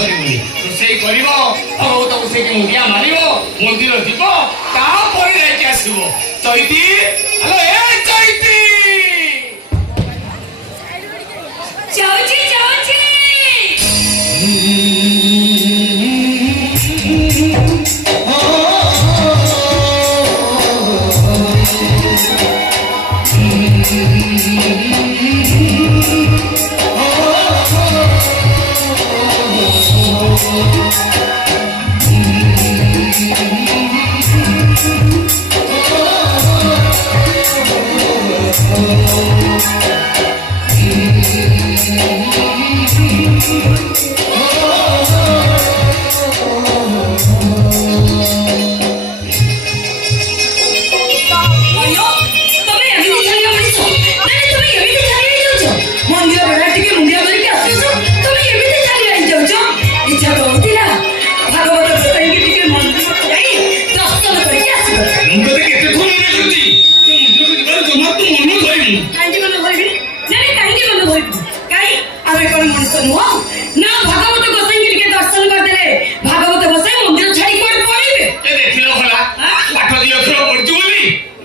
କରିବୁନି ରୋଷେଇ କରିବ ଭଗବତକୁ ସେଇଠି ମୁଣ୍ଡିଆ ମାରିବ ମନ୍ଦିର ଯିବ ତାପରେ ଯାଇକି ଆସିବ। ଚୈତି ହ୍ୟାଲୋ ଏ ଚୈତି ଯାଉଛି ଯାଉଛି।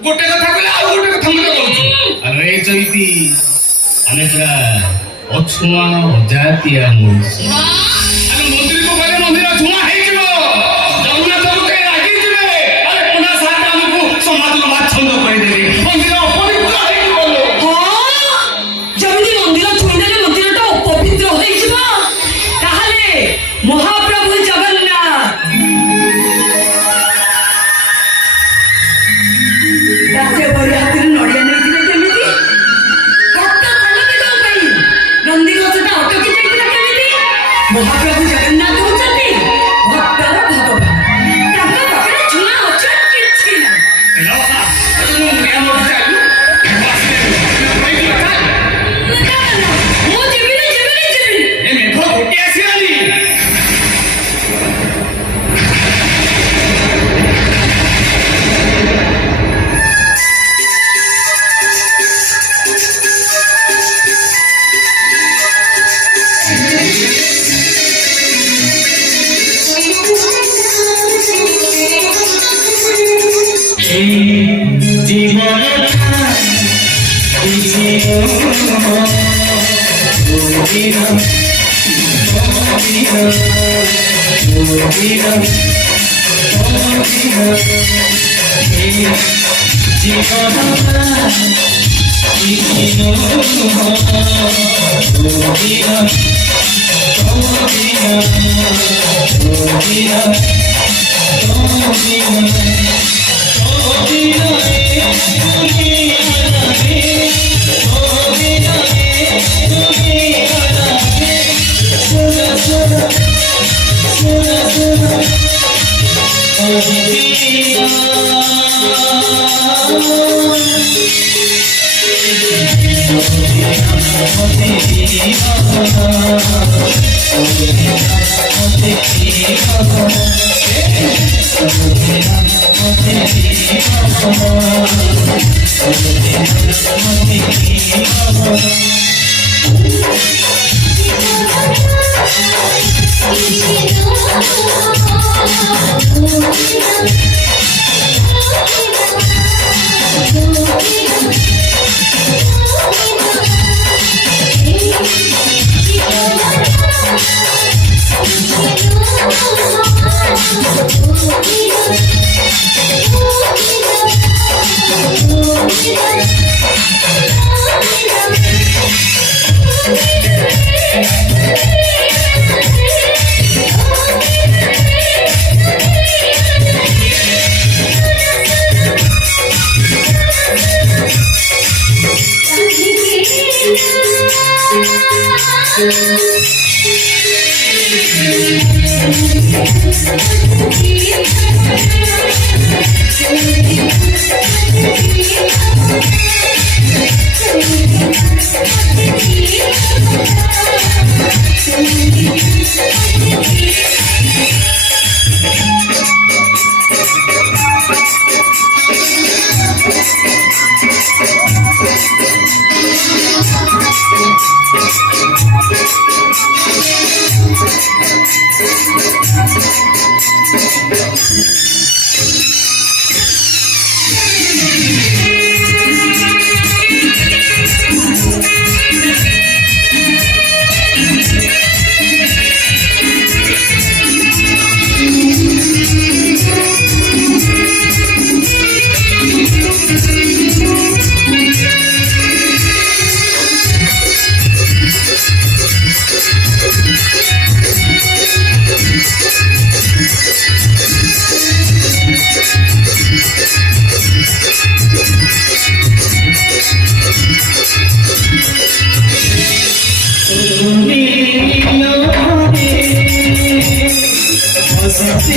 गोटे कथा कहले आ गोटे कथा मते कहू। अरे चैती आने पूरा अछुआ अजातिया मनुष्य अरे मंदिर को गले मंदिर छुआ हे जिवो जगन्नाथ के रागी जिवे अरे पुना साथ हमको समाज में बात छंद कर देबे मंदिर अपवित्र हे जिवो। हां जमिनी मंदिर छुई देले मंदिर तो अपवित्र हे जिवो ताहले महाप्रभु जगन्नाथ दासे बड़ी हाथी नड़िया नहीं दिले केमिति भक्त कलके दो पई नंदी गछटा अटकी जाइतिला केमिति महाप्रभु जगन्नाथ होचती भक्तर भगवान तांका पाखरे छुना अछन किछि ना एला बाबा तू मुरिया मोर चालू मो जीविनी ए मेघ गोटी आसीलानी Thank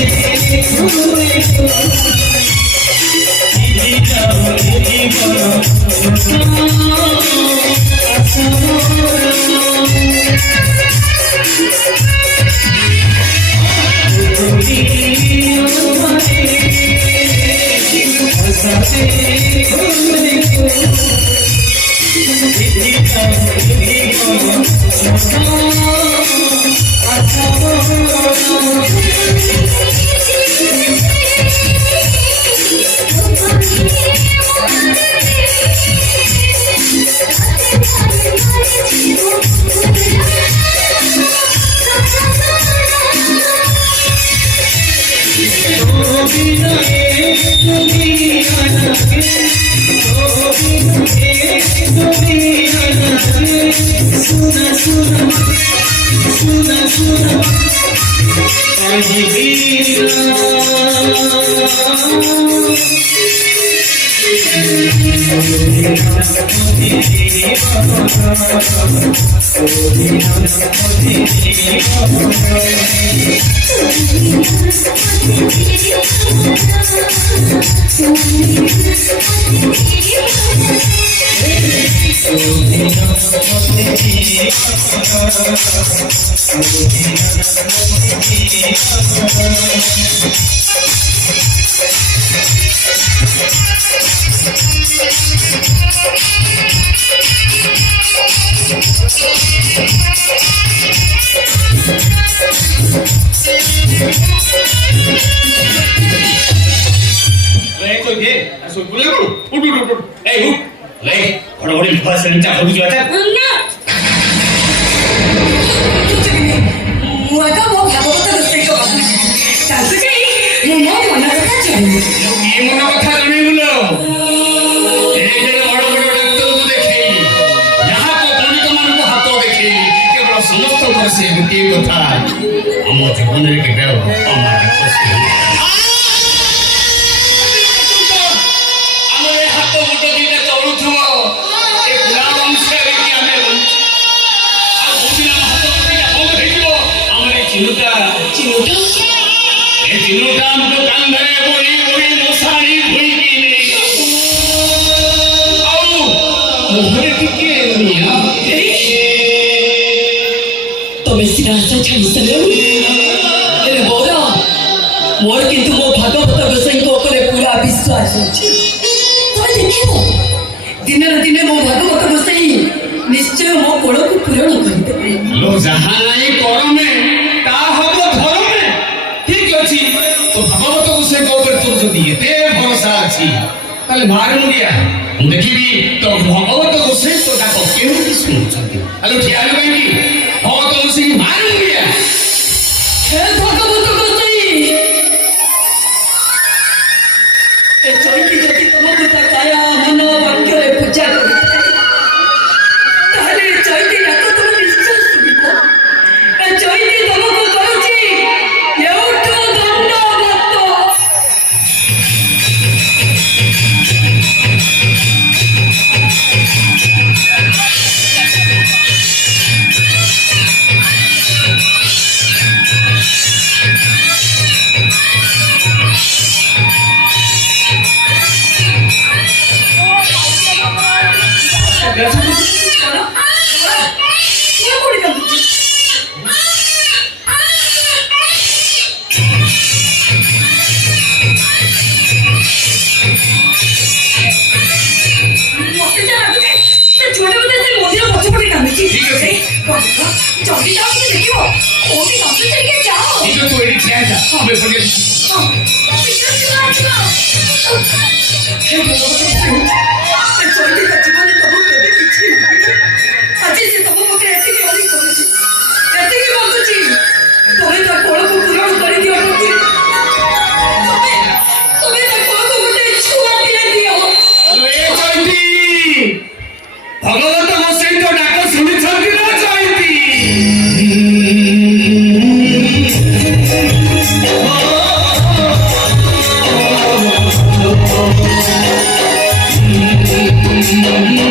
you.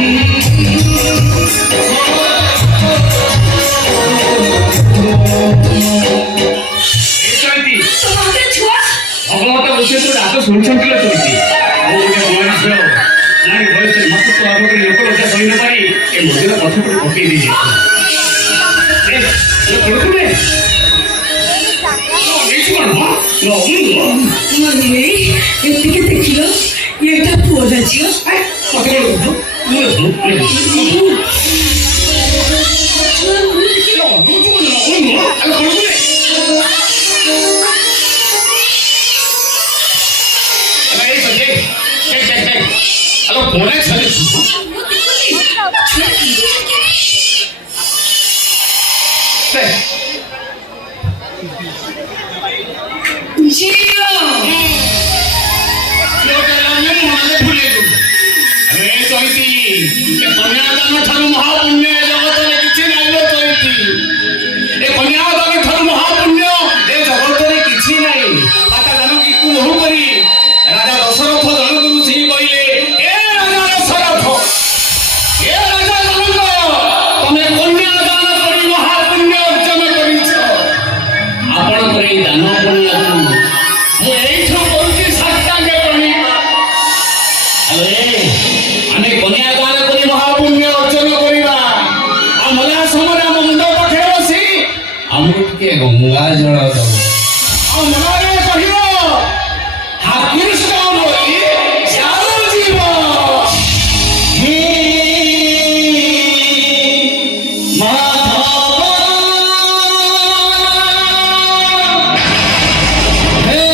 ଚୈତି ତୋ ମତେ ଛୁଆ ଭଗବତ ବସିଏ ତୋ ହାତ ଶୁଣୁଛନ୍ତି ଚୈତି ମୁଁ ଗୋଟେ କୁଆଁରୀ ଝିଅ ନାରୀ ବୟସରେ ମାତୃତ୍ୱ ଆଗରେ ଲୋକ ଲଜ୍ଜା ସହି ନ ପାରି ଏ ମନ୍ଦିର ପଛପଟେ ପକେଇ ଦେଇଛି କଣ ଏତିକି ଦେଖିଲ ଏଇଟା ପୁଅଟା ଝିଅ ମହାପୁଣ୍ୟ ଜଗତରେ କିଛି ନାହିଁ ଚୈତି ଏ କନ୍ୟାଦାନ ଠାରୁ ମହାପୁଣ୍ୟ ଏ ଜଗତରେ କିଛି ନାହିଁ ମାତା ଜାନକୀକୁ ବୋହୂ କରି ରାଜା ଦଶରଥ ଜଣକୁ ଋଷି କହିଲେ ଏ ରାଜା ଦଶରଥ ଏ ରାଜା ଜନକ ତମେ କନ୍ୟାଦାନ କରି ମହାପୁଣ୍ୟ ଅର୍ଜନ କରିଛ ଆପଣଙ୍କର ଏଇ ଦାନ ପୁଣ୍ୟକୁ ମୁଁ ଏଇଠୁ କରୁଛି ସାଷ୍ଟାଙ୍ଗ ପ୍ରଣିପାତ ଆମେ କନ୍ୟାଦାନ କରି ମହାପୁଣ୍ୟ ଅର୍ଜନ କରିବା ଆଉ ମଲା ସମୟରେ ଆମ ମୁଣ୍ଡ ପାଖରେ ବସି ଆମକୁ ଟିକେ ଗଙ୍ଗା ଜଳ ଦବ ଆଉ ମନରେ କହିବ କୃଷ୍ଣ ବୋଲି ଚାଲ ଯିବ ହେ ମାଧବ ହେ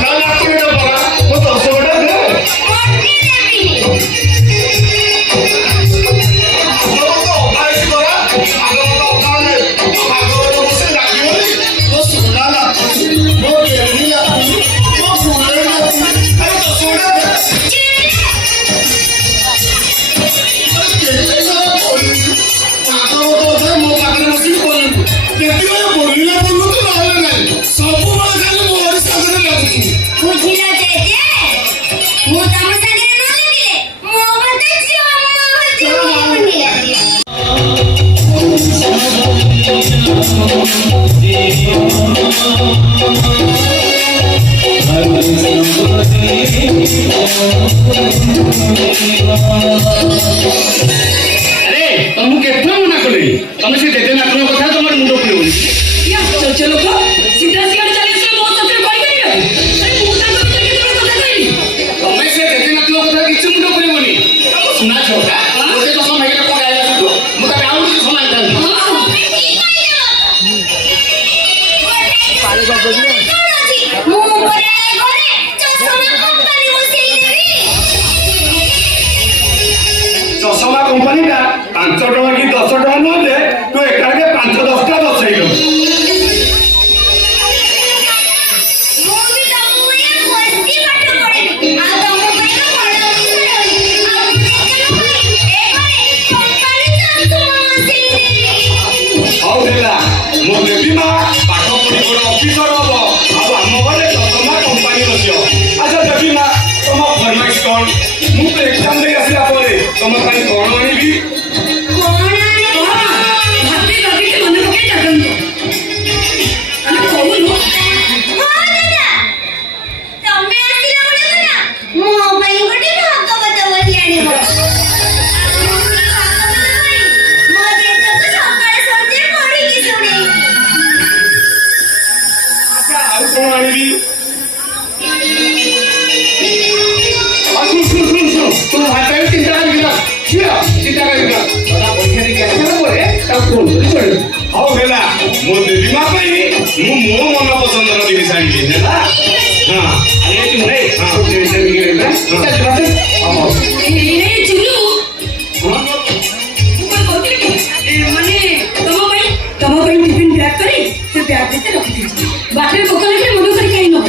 ନା ନାଚିଟା ପରା ମୋ 10 ଗୋଟା ଦେ ବୁଝିଲ ଜେଜେ ମୁଁ ତମ ସାଙ୍ଗରେ ନ ଲାଗିଲେ ମୋ ମତେ ଆରେ ତମକୁ କେତେ ମନା କଲି ତମେ ସେ ଜେଜେ ନାତୁଙ୍କ କଥା ତମର ମୁଣ୍ଡ ପୁରେଇବନି କିଏ ଆଶ୍ଚର୍ଯ୍ୟ ଲୋକ ସିଧା ସିଆଡ଼େ ଚାଲି ଆସିଲେ ମୋ ସାଥିରେ କହିପାରିବେ ଆରେ ମୁଁ ତାଙ୍କ ଭିତରେ କେତେବେଳେ କଥା କହିଲି ତମେ ସେ ଜେଜେ ନାତୁଙ୍କ କଥା କିଛି ମୁଣ୍ଡ ପୁରେଇବନି ଶୁଣା ଛୋଟା ଗୋଟେ ଦଶ ମାଗିଲେ କଣ ଗାଈ ଆସୁଛୁ ମୁଁ ତାକୁ ଆଉ କିଛି ସମାଳିଥାନ୍ତି ମୁଁ ଉପରେ ଘରେ ଚଷମା କମ୍ପାନୀ ବସେଇଦେବି ଚଷମା କମ୍ପାନୀଟା 5 ଟଙ୍କା କି 10 ଟଙ୍କା ନହେଲେ ତୁ ଏକାକେ 5-10ଟା ବସେଇଲୁ ମୁଁ ବି ତମ ଭଳିଆ ବସି ପାଠ ପଢ଼ିବି ଆଉ ତମ ପାଇଁ ତ ବଡ଼ ଅଫିସର ହେବି ଆଉ କମ୍ପାନୀ ଚଷମା ବସେଇଦେବି ହଉ ହେଲା ମୋ ଦେବୀ ମା ପାଠ ପଢି ଗୋଟେ ଅଫିସର ହବ ଆଉ ଆମ ଘରେ ଚଷମା କମ୍ପାନୀ ବସିବ ଆଚ୍ଛା ଦେବୀ ମା ତମ ଫରମାଇଶ କଣ ମୁଁ ତ ଏକ୍ଜାମ ଦେଇ ଆସିଲା ପରେ ତମ ପାଇଁ କଣ ଆଣିବି କଣ ଆଣିବ ଭାବି ଭାବିକି ମନେ ପକେଇ ଜାଗନ୍ତୁ ଆମେ କହୁନୁ ହଁ ଦାଦା ତମେ ଆସିଲା ବେଳକୁ ନା ମୋ ପାଇଁ ଗୋଟେ ଭାଗବତ ବହି ଆଣିବ ମୋ ଜେଜେକୁ ସକାଳେ ସନ୍ଧ୍ୟା ପଢ଼ିକି ଶୁଣେଇବି ଆଚ୍ଛା ଆଉ କଣ ଆଣିବି ଶୁଣ ତୁ ଭାଷାରେ ଚିନ୍ତା କରିବି ନା ଝିଅ ଚିନ୍ତା କରିବି ନା ଦାଦା ପରୀକ୍ଷା ଦେଇକି ଆସିଲା ପରେ ତାକୁ ଫୋନ କରି ଚଳିବ ହଉ ହେଲା ମୋ ଦେବୀ ମା ପାଇଁ ମୁଁ ମୋ ମନ ପସନ୍ଦର ଜିନିଷ ଆଣିବି ହେଲା ହଁ ଆରେ ତୁ ରେ ହଁ ଜିନିଷ ଟିକେ ହେଲା ଏ ଚିଲୁ ହଁ ମୁଁ କଣ କହୁଥିଲି କି ମାନେ ତମ ପାଇଁ ଟିଫିନ ପ୍ୟାକ୍ କରି ସେ ବ୍ୟାଗ୍ ଭିତରେ ରଖିଦେଇଛି ବାଟରେ ଭୋକ ଲାଗିଲେ ମନେ କରି ଖାଇ ନବ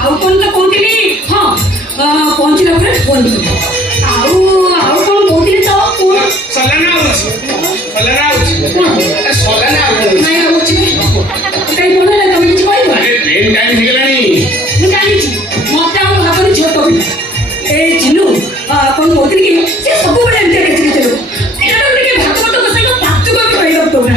ଆଉ କଣ ତ କହୁଥିଲି ହଁ ପହଞ୍ଚିଲା ପରେ ଫୋନ୍ କରିବ ଆଉ କଣ କହୁଥିଲି ତ କଣ ସଲାନା ଆଉଛି ସଲାନା ଆଉଛି ନାଇଁ ରହୁଛି କାଇଁ କଣ ହେଲା ତମେ କିଛି କହିବ ଆରେ ଟ୍ରେନ ଟାଇମ ହେଇଗଲାଣି ମୁଁ ଜାଣିଛି ମତେ ଆଉ ଭାବନି ଝିଅ କବି ଏ ଚିନୁ କଣ କହୁଥିଲି କି ସେ ସବୁବେଳେ ଏମିତି କିଛି କିଛି ଲୋକ ଏଇଟା ଟିକେ ଭାଗବତ ବସେଇକି ପାଚୁ କବି କହିବାକୁ ଦଉନା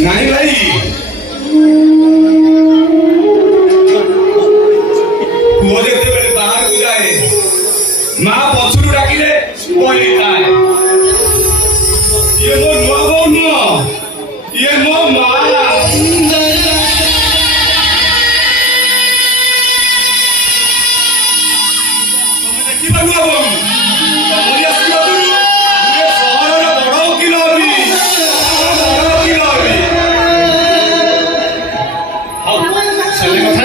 ନାଇଁ ଭାଇ ପୁଅ ଯେତେବେଳେ ବାହାରକୁ ଯାଏ ମା ପଛରୁ ଡାକିଲେ କହିଥାଏ ଇଏ ମୋ ନୂଆ ବୋଉ ନୁହଁ ଇଏ ମୋ ମା ତମେ ଦେଖିବା ନୂଆ ବୋଉ ତମରି ଆସିବାରୁ ମୁଁ ଏ ସହରର ବଡ ଓକିଲ ହେବି ବଡ ଓକିଲ ହେବି ହଉ ଚାଲେ କଥା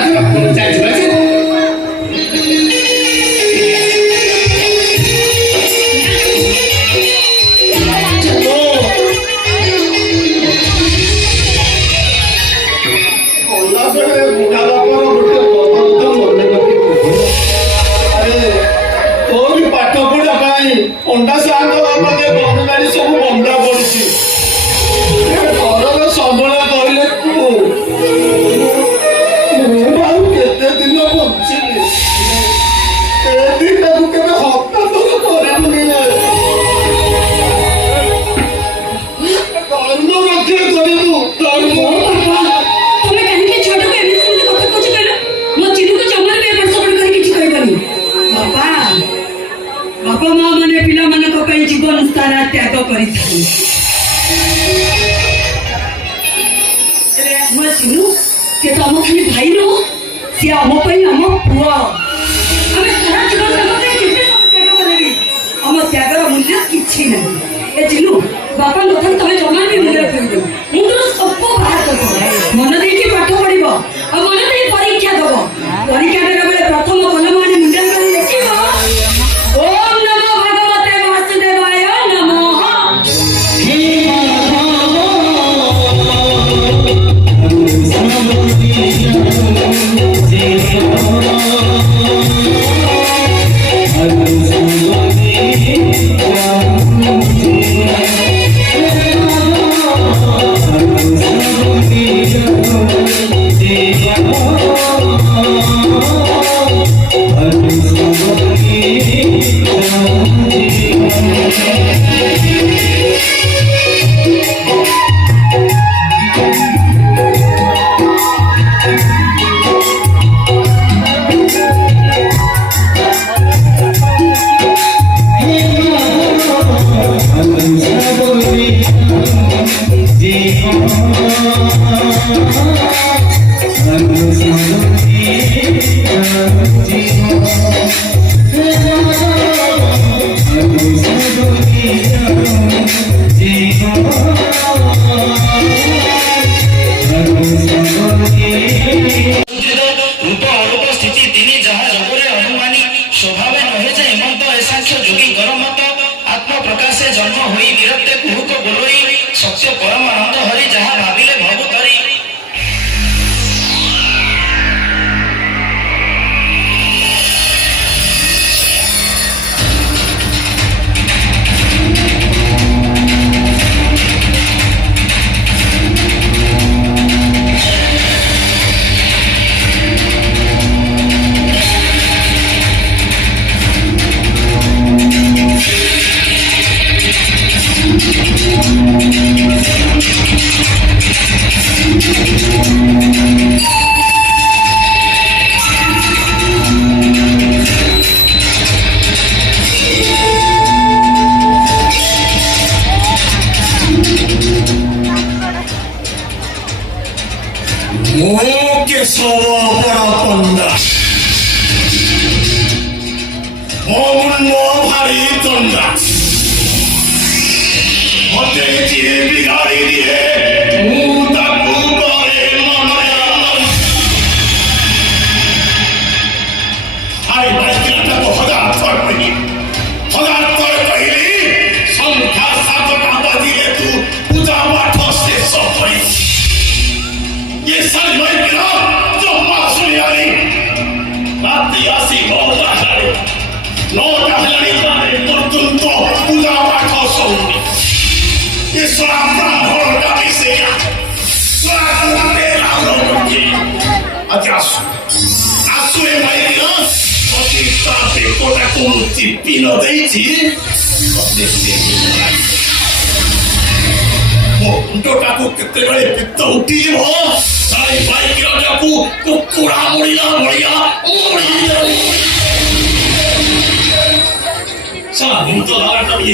ଚାଲିଯିବା ଯେ ଆମ ସିନୁ ସେ ତ ଆମ ଖାଲି ଭାଇ ନୁହଁ, ସିଏ ଆମ ପାଇଁ ଆମ ପୁଅ। ଆମେ ସାରା ଜୀବନ ତାଙ୍କ ପାଇଁ କେତେ ସବୁ ତ୍ୟାଗ କଲେ ବି ଆମ ତ୍ୟାଗର ମୂଲ୍ୟ କିଛି ନାହିଁ। ଏ ଚିନୁ, ବାପାଙ୍କ କଥାକୁ ତମେ ଜମା ବି ମୁଣ୍ଡରେ ପୁରେଇଦେବ, ମୁଣ୍ଡରୁ ସବୁ ବାହାର କରିଦେବ। ମନ ଦେଇକି ପାଠ ପଢିବ ଆଉ ମନ ଦେଇ ପରୀକ୍ଷା ଦବ। ପରୀକ୍ଷା ଦେଲା ବେଳେ ପ୍ରଥମ କଲମ ଆଣି ମୁଣ୍ଡରେ କରି ଲେଖିବ, ଓମ୍ ନମୋ ଭଗବତେ ବାସୁଦେବାୟ ନମଃ।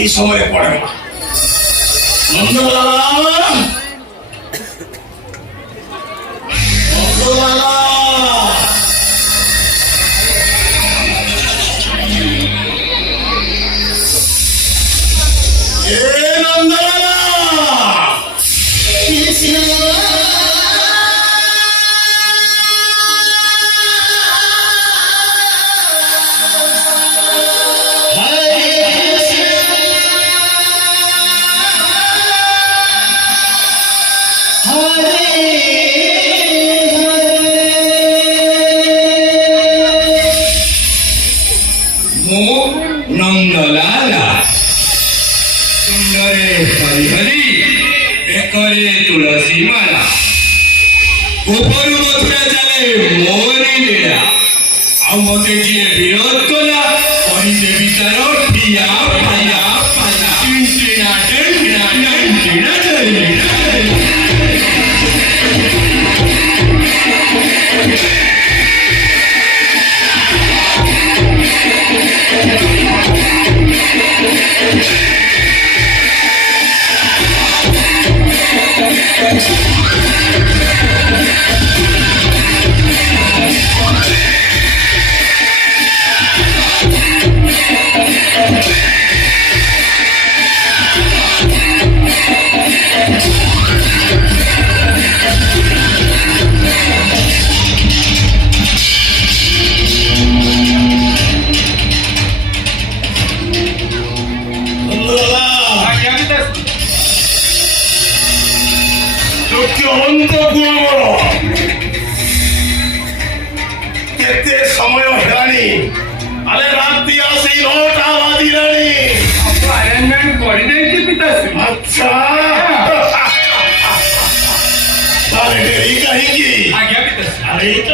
এই সময়ে পড়ে না নন্দলালা নন্দলালা এ নন্দলালা নন্দলালা সুন্দরে হরি হরি একরে তুলসী মালা উপরু মথুরা চালে মোরি লীলা ଆଉ ମତେ ଯିଏ ବିରୋଧ କଲା କହିଦେବି ତାର ଠିଆ ପାୟା ପାୟା ଟିଣା ଟିଣା ଟିଣା ଟିଣା ସୂର୍ଯ୍ୟବନ୍ତ ପୁଅ ମୋର କେତେ ସମୟ ହେଲାଣି ଆରେ ରାତି ଆସି 9ଟା ବାଜିଲାଣି ଆରେଞ୍ଜମେଣ୍ଟ କରିଦେଇଛି ପିତାଶ୍ରୀ। ଆଚ୍ଛା ତାହେଲେ ଡେରି କାହିଁକି ଆଜ୍ଞା ପିତାଶ୍ରୀ। ଆରେ ଏଇ ତ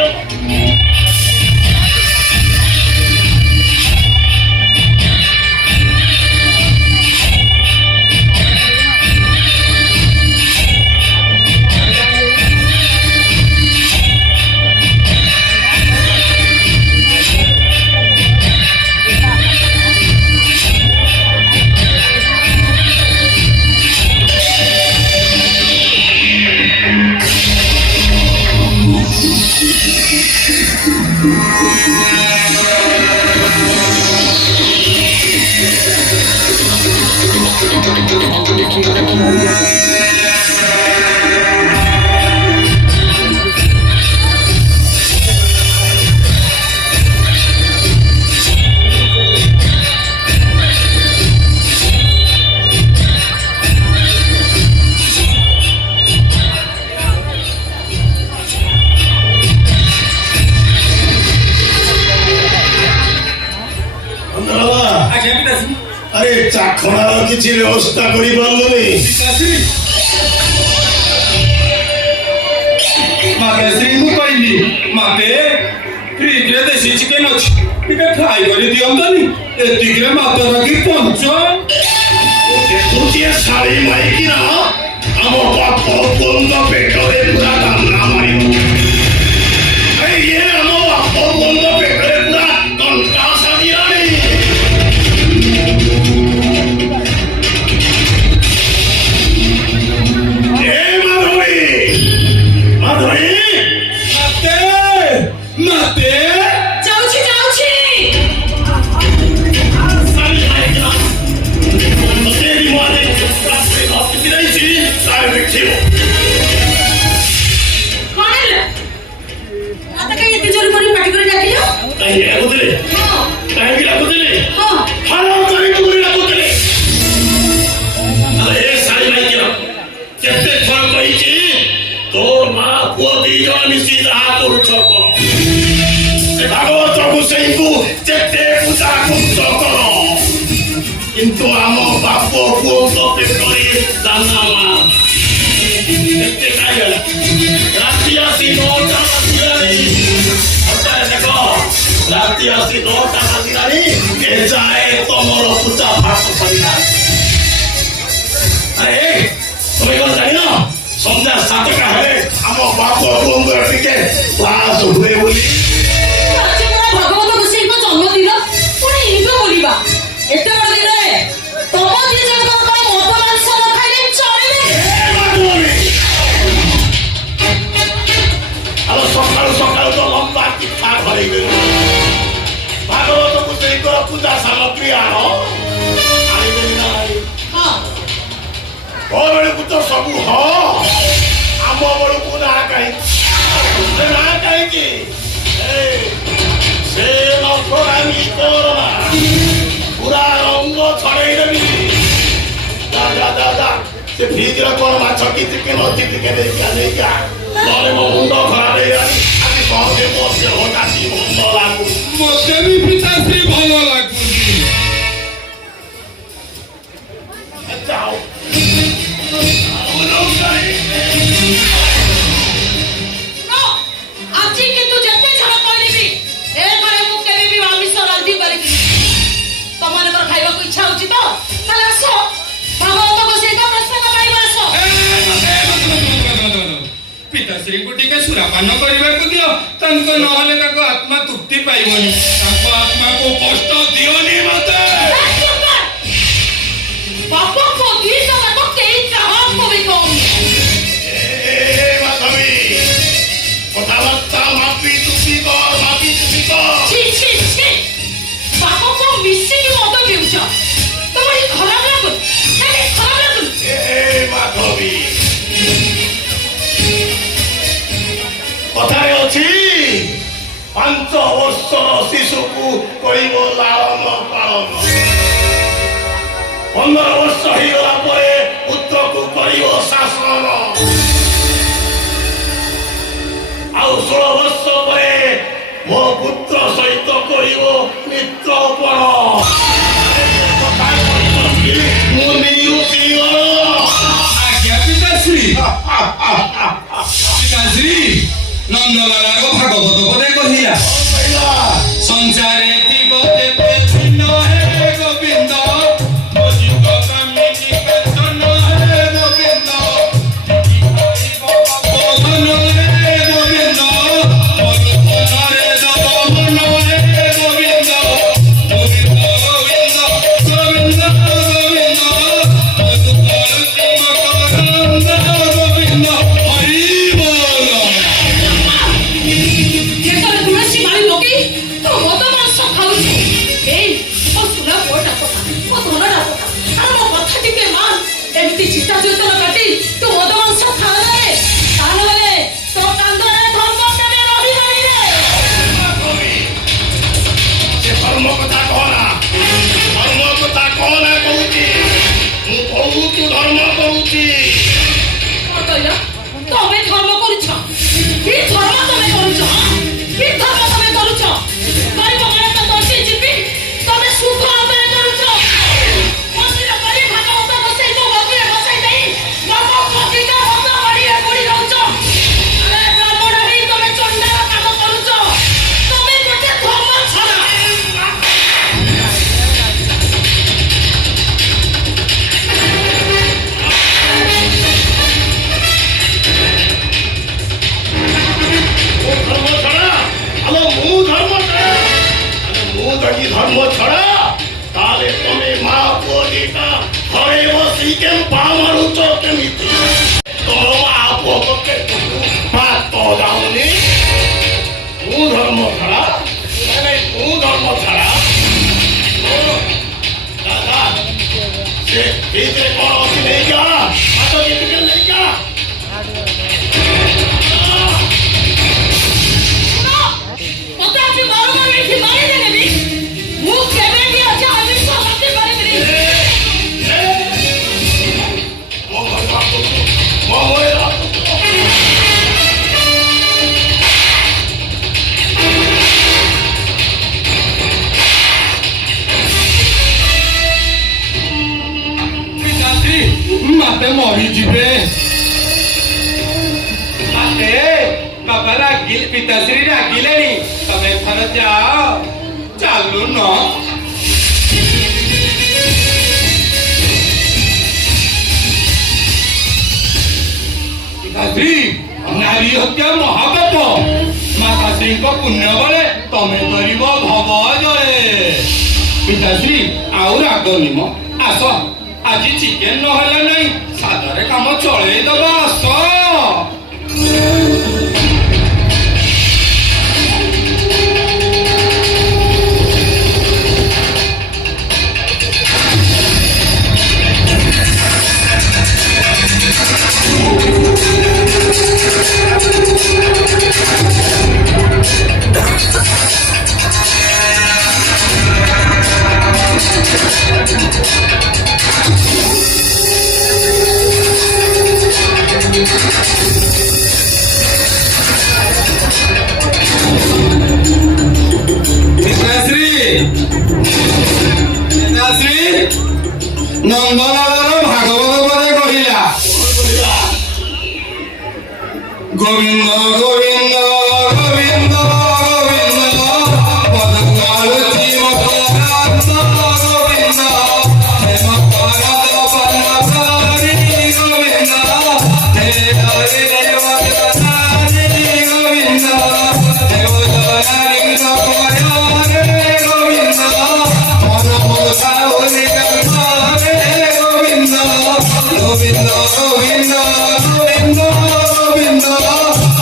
ଆଜ୍ଞା ପିତାଶ୍ରୀ। ଆରେ ଚାଖଣାର କିଛି ବ୍ୟବସ୍ଥା କରିପାରିଲୁନି ପିତାଶ୍ରୀ ମାତାଶ୍ରୀଙ୍କୁ କହିଲି ମତେ ଫ୍ରିଜରେ ଦେଶୀ ଚିକେନ ଅଛି ଟିକେ ଫ୍ରାଏ କରି ଦିଅନ୍ତନି। ଏତିକିରେ ମାତା ରାଖି ପଞ୍ଚ ଗୋଟିଏ ଶାଢୀ ମାଇକିନା ଆମ ବାପ ପୁଅଙ୍କ ପେଟରେ ପୁରା ଦାନା ମାରିବ ଇଏ ଆମ ବାପ ପୁଅଙ୍କ ପେଟରେ ପୁରା ଟଙ୍କା ସାଜିଲାଣି ଏ ମାଧବୀ ମାଧବୀ ମାତେ ମାତେ ଯାଉଛି ଯାଉଛି ଶାଢୀ ମାଇକିନା ତେରି ମାରେ ରାସ୍ତାରେ ହସିକି ରହିଛି ତାର ଦେଖିବ କଣ ହେଲା ମତେ କାଇଁ ଏତେ ଜୋର କରି ପାଟି କରି ଡାକିଲ? କାହିଁକି ଡାକୁଥିଲେ ହଁ କାହିଁକି ଡାକୁଥିଲେ ହଁ ହାଳ କରିକି ବୋଲି ଡାକୁଥିଲେ ଆରେ ଏ ଶାଢୀ ମାଇକିନା କେତେ ଥର କହିଛି ତୋର ମା ପୁଅ 2 ଜଣ ମିଶି ଯାହା କରୁଛ କର ସେ ଭାଗବତ ଗୋସାଇଙ୍କୁ ଯେତେ ପୂଜା କରୁଛ କର କିନ୍ତୁ ଆମ ବାପ ପୁଅଙ୍କ ପେଟରେ ଦାନା ମା କେତେ ଖାଇଗଲା ରାତି ଆସି 9ଟା ବାଜିଲାଣି ଦେଖ ରାତି ଆସି 9ଟା ବାଜିଲାଣି ଏ ଯାଏ ତମର ପୂଜା ପାଠ ସରିଲାଣି ଆରେ তুমি কଣ জানিন সন্ধ্যা 7টা হেলে ଆମ ବାପ ପୁଅଙ୍କର ଟିକେ କ୍ଲାସ ହୁଏ ବୋଲି ଆଜି ମୋର ଭଗବତ ଗୋସାଇଙ୍କ ଜନ୍ମଦିନ ପୁଣି ଇନ୍ଦ୍ର ବୋଲିବା ଏତେ ବଡ଼ ଦିନରେ ତମ ଦି ଜଣଙ୍କ ପାଇଁ ମଦ ମାଂସ ନ ଖାଇଲେ ଚଳିବେ? ଆଉ ସକାଳୁ ସକାଳୁ ତ ଲମ୍ବା ଚିଠା ଧରେଇ ଦେଲୁ ଭାଗବତକୁ ସେଇଙ୍କର ପୂଜା ସାମଗ୍ରୀ ଆଣିଦେଲି ନା ନାଇଁ ହଁ ମୋ ବେଳକୁ ତ ସବୁ ଆମ ବେଳକୁ ନା କାହିଁକି ସେ ନଖରାମି ତୋର ନା ପୁରା ରଙ୍ଗ ଛଡେଇ ଦେବି ଦାଦା ସେ ଫ୍ରିଜରେ କଣ ମାଛ କି ଚିକେନ ଅଛି ଟିକେ ନେଇକି ନହେଲେ ମୋ ମୁଣ୍ଡ ଖରାପ ହେଇଗଲାଣି ଆଜି କହେ ମୋ ଦେହଟା କି ଭଲ ଲାଗୁଛି ମତେ ବି ପିତାଶ୍ରୀ ଭଲ ଲାଗୁଛି। ଯାଉ ଆଜି କିନ୍ତୁ ଯେତେ ଥର କହିବି ଏ ଘରେ ମୁଁ କେବେ ବି ଆମିଷ ରାନ୍ଧି ପାରିବି ତମମାନଙ୍କର ଖାଇବାକୁ ଇଚ୍ଛା ହଉଛି ତ ତାହେଲେ ଆସ ଭାଗବତ ଗୋସାଇଙ୍କ ପ୍ରସଙ୍ଗ ପାଇବ ଆସ ପିତାଶ୍ରୀଙ୍କୁ ଟିକେ ସୁରାପାନ କରିବାକୁ ଦିଅ ତାଙ୍କ ନହେଲେ ତାଙ୍କ ଆତ୍ମା ତୃପ୍ତି ପାଇବନି ତାଙ୍କ ଆତ୍ମାକୁ କଷ୍ଟ ଦିଅନି ମତେ ବାପା को दी समय तो तेरी चाहत को भी कम মাধবী কথাবার্তা মাপি চুপি কর छी छी छी बापा को मिस्सी की मत देउछ तुम्हारी खराब लागु नहीं खराब लागु মাধবী কথারে ଅଛି 5 ବର୍ଷର ଶିଶୁକୁ କହିବ ଲାଳନ ପାଳନ 15 ବର୍ଷ ହେଇଗଲା ପରେ ନନ୍ଦଲାଲାର ଭାଗବତ ପଦେ କହିଲା କହିଲା ସଂସାରେ ଥିବ ଯେତେ ଦିନ ହେ ଗୋବିନ୍ଦ ମୋ ଜୀବ କାମିନୀ ପେଷଣ ହେ ଗୋବିନ୍ଦ ପବନ ହେ ଗୋବିନ୍ଦ ମୋର ଧନରେ ଦବ ମନ ହେ ଗୋବିନ୍ଦ ଗୋବିନ୍ଦ ଗୋବିନ୍ଦ ଗୋବିନ୍ଦ ଗୋବିନ୍ଦ ମଧୁ କରୁଛି ମକରନ୍ଦ ଗୋବିନ୍ଦ ହରି ବୋଲ। ଯେତେବେଳେ ତୁଳସୀ ମାଳି ପକେଇ ତୁ ମଦ ମାଂସ ଖାଉଛୁ ଏଇ ମୋ ସୁନା ପୁଅଟା ପକା ମୋ ଧନଟା ପକା ଆଉ ମୋ କଥା ଟିକେ ମାନ ଏମିତି ଚିତା ଚୈତନ କାଟି ତୁ ମଦ ମାଂସ ଖାଉନାରେ ତାହେଲେ ତୋ କାନ୍ଦରେ ଧର୍ମ କେବେ ରହିବନି ରେ। ସେ ଧର୍ମ କଥା କହନା କହୁଛି ମୁଁ ବହୁତ ଧର୍ମ କହୁଛି। କଣ କହିଲ ତମେ ଧର୍ମ କରୁଛ କି ଧର୍ମ ତମେ କରୁଛ କି ଧର୍ମ ତମେ କରୁଛ ଗରିବ ମାନେ ତ ଦର୍ଶି ଯିବି ତମେ ସୁଖ ଉପରେ କରୁଛ ମନ୍ଦିର କରି ଭାଗବତ ବସେଇ ମୋ ଗଦିରେ ବସେଇ ଦେଇ ବାପ ପତିତା ମତ ବଢିରେ ବୁଡି ରହୁଛ ଆରେ ବ୍ରାହ୍ମଣ ହେଇ ତମେ ଚଣ୍ଡାଳ କାମ କରୁଛ ତମେ ଗୋଟେ ଧର୍ମ ଛଡା। ମୁଁ ଧର୍ମ ଯଦି ଧର୍ମ ଛଡା ତାହେଲେ ତମେ ମା ପୁଅ ଦିଟା ଘରେ ବସି କେମ୍ପା ମାରୁଛ କେମିତି? ତମ ମା ପୁଅ ପକେ ଭାତ ଯାଉନି ମୁଁ ଧର୍ମ ଛଡା ମୁଁ ଧର୍ମ ଛଡା ଦାଦା ସେ ଭିତରେ କଣ ଅଛି ନେଇଯା ହାତ ଟିକେ ନେଇଯା। ମତେ ଆଜି ବାରମ୍ବାର ଏଠି ମାରିଦେଲେନି ମୁଁ କେବେ ବି ଆଜି ଆମିଷ ଭକ୍ତି କରିବିନି। ମୋ ଘରେ ରାଖୁଛୁ ମୋ ଘରେ ରାଖୁଛୁ। ପିତାଶ୍ରୀ ମତେ ମରିଯିବେ ମତେ ବାବା ପିତାଶ୍ରୀ ରାଗିଲେଣି ତମେ ଏଥର ଯାଅ ଚାଲୁନ। ପିତାଶ୍ରୀ ନାରୀ ହତ୍ୟା ମହାପାପ ମାତାଶ୍ରୀଙ୍କ ପୁଣ୍ୟ ବଳେ ତମେ କରିବ ଭବ ଜଳେ। ପିତାଶ୍ରୀ ଆଉ ରାଗନି ମ ଆସ ଆଜି ଚିକେନ ନହେଲା ନାଇଁ ସାଧାରେ କାମ ଚଳେଇ ଦବା ଆସ। ନନ୍ଦଲାଲର ଭାଗବତ ପଦେ କହିଲା ଗୋବିନ୍ଦ ଗୋବିନ୍ଦ ଗୋବିନ୍ଦ ଗୋବିନ୍ଦ ପଦ କାଳୁଚି ମକରାନ୍ତ ଗୋବିନ୍ଦ ହେ ମକରାନ୍ତ ପନ୍ନଧାରି ଗୋବିନ୍ଦ ହେ ହରି ଦେବତାରି ଗୋବିନ୍ଦ ହେ ଉଦରାରି ଗୋବିନ୍ଦ ମନ ମୋସା ହୋଲି গোবিন্দ গোবিন্দ গোবিন্দ গোবিন্দ গোবিন্দ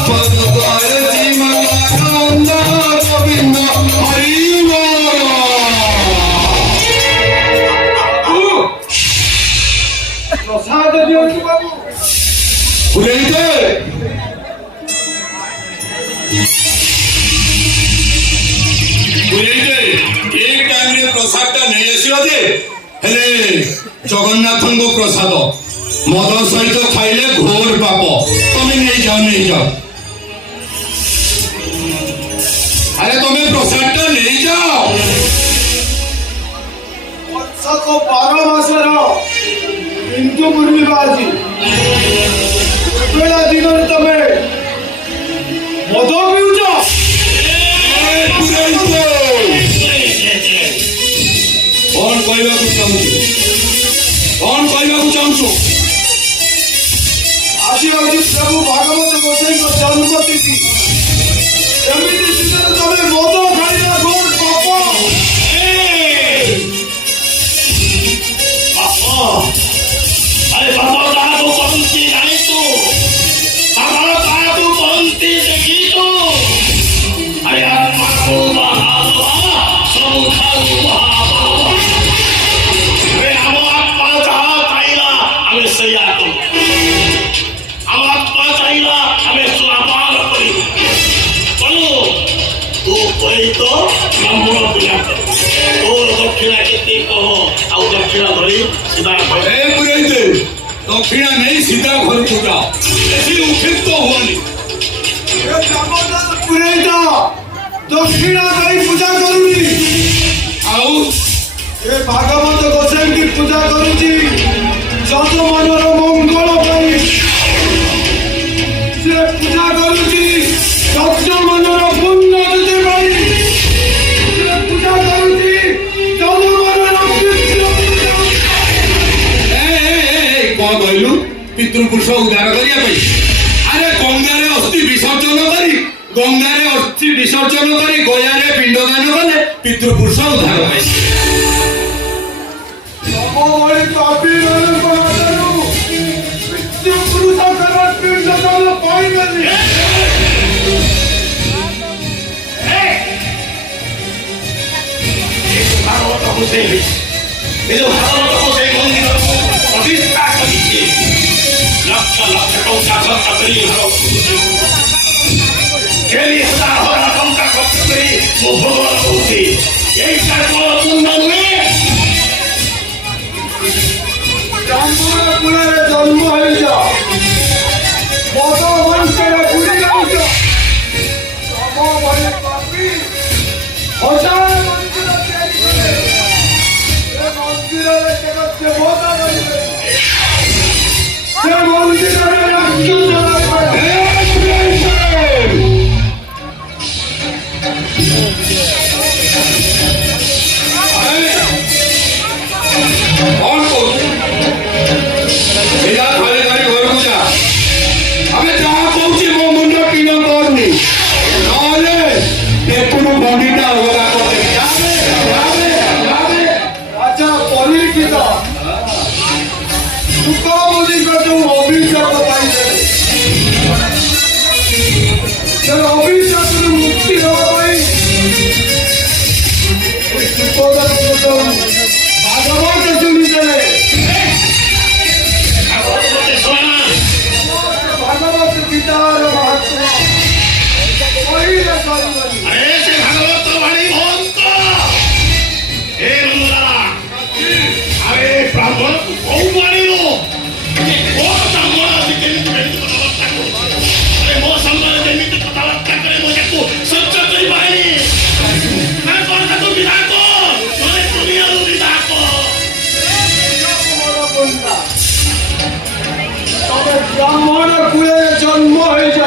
পদ করছি মকরান্ত গোবিন্দ হরি বল। ପ୍ରସାଦ ଦିଅନ୍ତୁ ବାବୁ। ପୁରେଇଦେ ପୁରେଇଦେ ଠିକ ଟାଇମରେ ପ୍ରସାଦଟା ନେଇ ଆସିବ ଯେ ହେଲେ ଜଗନ୍ନାଥଙ୍କ ପ୍ରସାଦ ମଦ ସହିତ ଖାଇଲେ ଘୋର ପାପ ତମେ ନେଇଯାଅ। ଆରେ ତମେ ପ୍ରସାଦଟା ନେଇଯାଅ। ବର୍ଷକ 12 ମାସର ହିନ୍ଦୁ ପୂର୍ଣ୍ଣିମା ଆଜି ଏବେଳା ଦିନରେ ତମେ ମଦ ପିଉଛ? କଣ କହିବାକୁ ଚାହୁଁଛୁ? କଣ କହିବାକୁ ଚାହୁଁଛୁ? ଆଜି ହଉଛି ପ୍ରଭୁ ଭାଗବତ ଗୋସାଇଙ୍କ ଜନ୍ମ ତିଥି। ଏମିତି ଦିନରେ ତମେ ମଦ ଖାଇଲା ଘୋର ପାପ। ଆରେ ବାପ କାହାକୁ କହନ୍ତି ଜାଣିଛୁ? ବାପ କାହାକୁ କହନ୍ତି ଦେଖିଛୁ? ଆରେ ଆତ୍ମାକୁ ମହାବାବା ସବୁଠାରୁ ମହାବାବା। ଆମ ଆତ୍ମା ଯାହା ଚାହିଁଲା ଆମେ ସେଇଆ କରୁ। ଆମ ଆତ୍ମା ଚାହିଁଲା ଆମେ ସ୍ୱାପାନ କରିବୁ। କଲୁ ତୁ କହି ତ ବ୍ରାହ୍ମଣ ପିଲା ତୋର ଦକ୍ଷିଣା କେତେ କହ ଆଉ ଦକ୍ଷିଣା ଧରି ସିଧା ଏ ପୁରୋହିତ ଦକ୍ଷିଣା ନେଇ ସିଧା ଘରକୁ ଯାଅ। ଏଠି ଉକ୍ଷିପ୍ତ ହୁଅନି। ଏ ଜଗନ୍ନାଥ ପୁରୋହିତ ଦକ୍ଷିଣା ଦେଇ ପୂଜା କରୁନି। ଆଉ ଏ ଭାଗବତ ଗୋସାଇକି ପୂଜା କରୁଛି ଯଜମାନର ମଙ୍ଗଳ ପାଇଁ। ସେ ପୂଜା କରୁଛି ଯଜମାନର ଉନ୍ନତି ପାଇଁ। ସେ ପୂଜା କରୁଛି ଯଜମାନର କଣ କହିଲୁ? ପିତୃପୁରୁଷ ଉଦ୍ଧାର କରିବା ପାଇଁ? ଆରେ ଗଙ୍ଗାରେ ଅସ୍ଥି ବିସର୍ଜନ କରି ଗୟାରେ ପିଣ୍ଡଦାନ କଲେ ପିତୃପୁରୁଷ ଉଦ୍ଧାର ପାଇଁ। ଭଳି ପାପୀମାନଙ୍କ ହାତରୁ ପିତୃପୁରୁଷଙ୍କର ପିଣ୍ଡଦାନ ପାଇବେନି। ଭାଗବତକୁ ସେ ଭାଗବତକୁ ସେ ମନ୍ଦିର ପ୍ରତିଷ୍ଠା କରିଛି। ଲକ୍ଷ ଲକ୍ଷ ଟଙ୍କା ଖର୍ଚ୍ଚ କରି କେଲି ହଜାର ଟଙ୍କା ଖର୍ଚ୍ଚ କରି ମୁଁ ଭୋଗ ଲଗାଉଛି। ଏଇଟା କଣ ପୂର୍ଣ୍ଣ ନୁହେଁ? ବ୍ରାହ୍ମଣ କୁଳରେ ଜନ୍ମ ହେଇଛ, ମଦ ବଂଶରେ ବୁଡ଼ି ଯାଉଛ। ତମ ଭଳି ପାପୀ ହଜାର ମନ୍ଦିର ତିଆରି କଲେ। ସେ ମନ୍ଦିରରେ କେବେ ଦେବତା ରହିବେ। ସେ ମନ୍ଦିରରେ ରାକ୍ଷସ ରହିବେ। କଣ କହୁଛୁ? ଏଇଟା ଖାଲି ଖାଲି ଘରକୁ ଯା। ଆମେ ଯାହା କହୁଛି ମୋ ମୁଣ୍ଡ କିଣ କରନି, ନହେଲେ ଏପଟୁ ବଣ୍ଡିଟା ଅଲଗା କରିଦେବି। ରାଜା ପରୀକ୍ଷିତ ସୁଖମୁନିଙ୍କ ଯୋଉ ଅଭିଶାପ ପାଇଥିଲେ, ସେ ଅଭିଶାପରୁ ମୁକ୍ତି ହେବା ପାଇଁ ଭାଗବତ ଶୁଣିଥିଲେ। ଭାଗବତ ଗୀତାର ମହତ୍ଵ କହିଲେ ସରିବନି। ଆରେ ସେ ଭାଗବତ ଭାରି ଭକ୍ତ। ହେ ନନ୍ଦରା, ଆରେ ବ୍ରାହ୍ମଣକୁ କୋଉ ଆଣିଲୁ? କୋଉ ବ୍ରାହ୍ମଣ ଆଜି କେମିତି କଥାବାର୍ତ୍ତା କରୁଛି? ଆରେ ମୋ ସାମ୍ନାରେ ଯେମିତି କଥାବାର୍ତ୍ତା କରେ ମୁଁ ତାକୁ ସହ୍ୟ କରିପାରେନି। ଆରେ କଣ ତାକୁ ବିଦା କର, ନହେଲେ ଦୁନିଆରୁ ବିଦା କର। ତମେ ବ୍ରାହ୍ମଣ କୁଳରେ ଜନ୍ମ ହେଇଛ,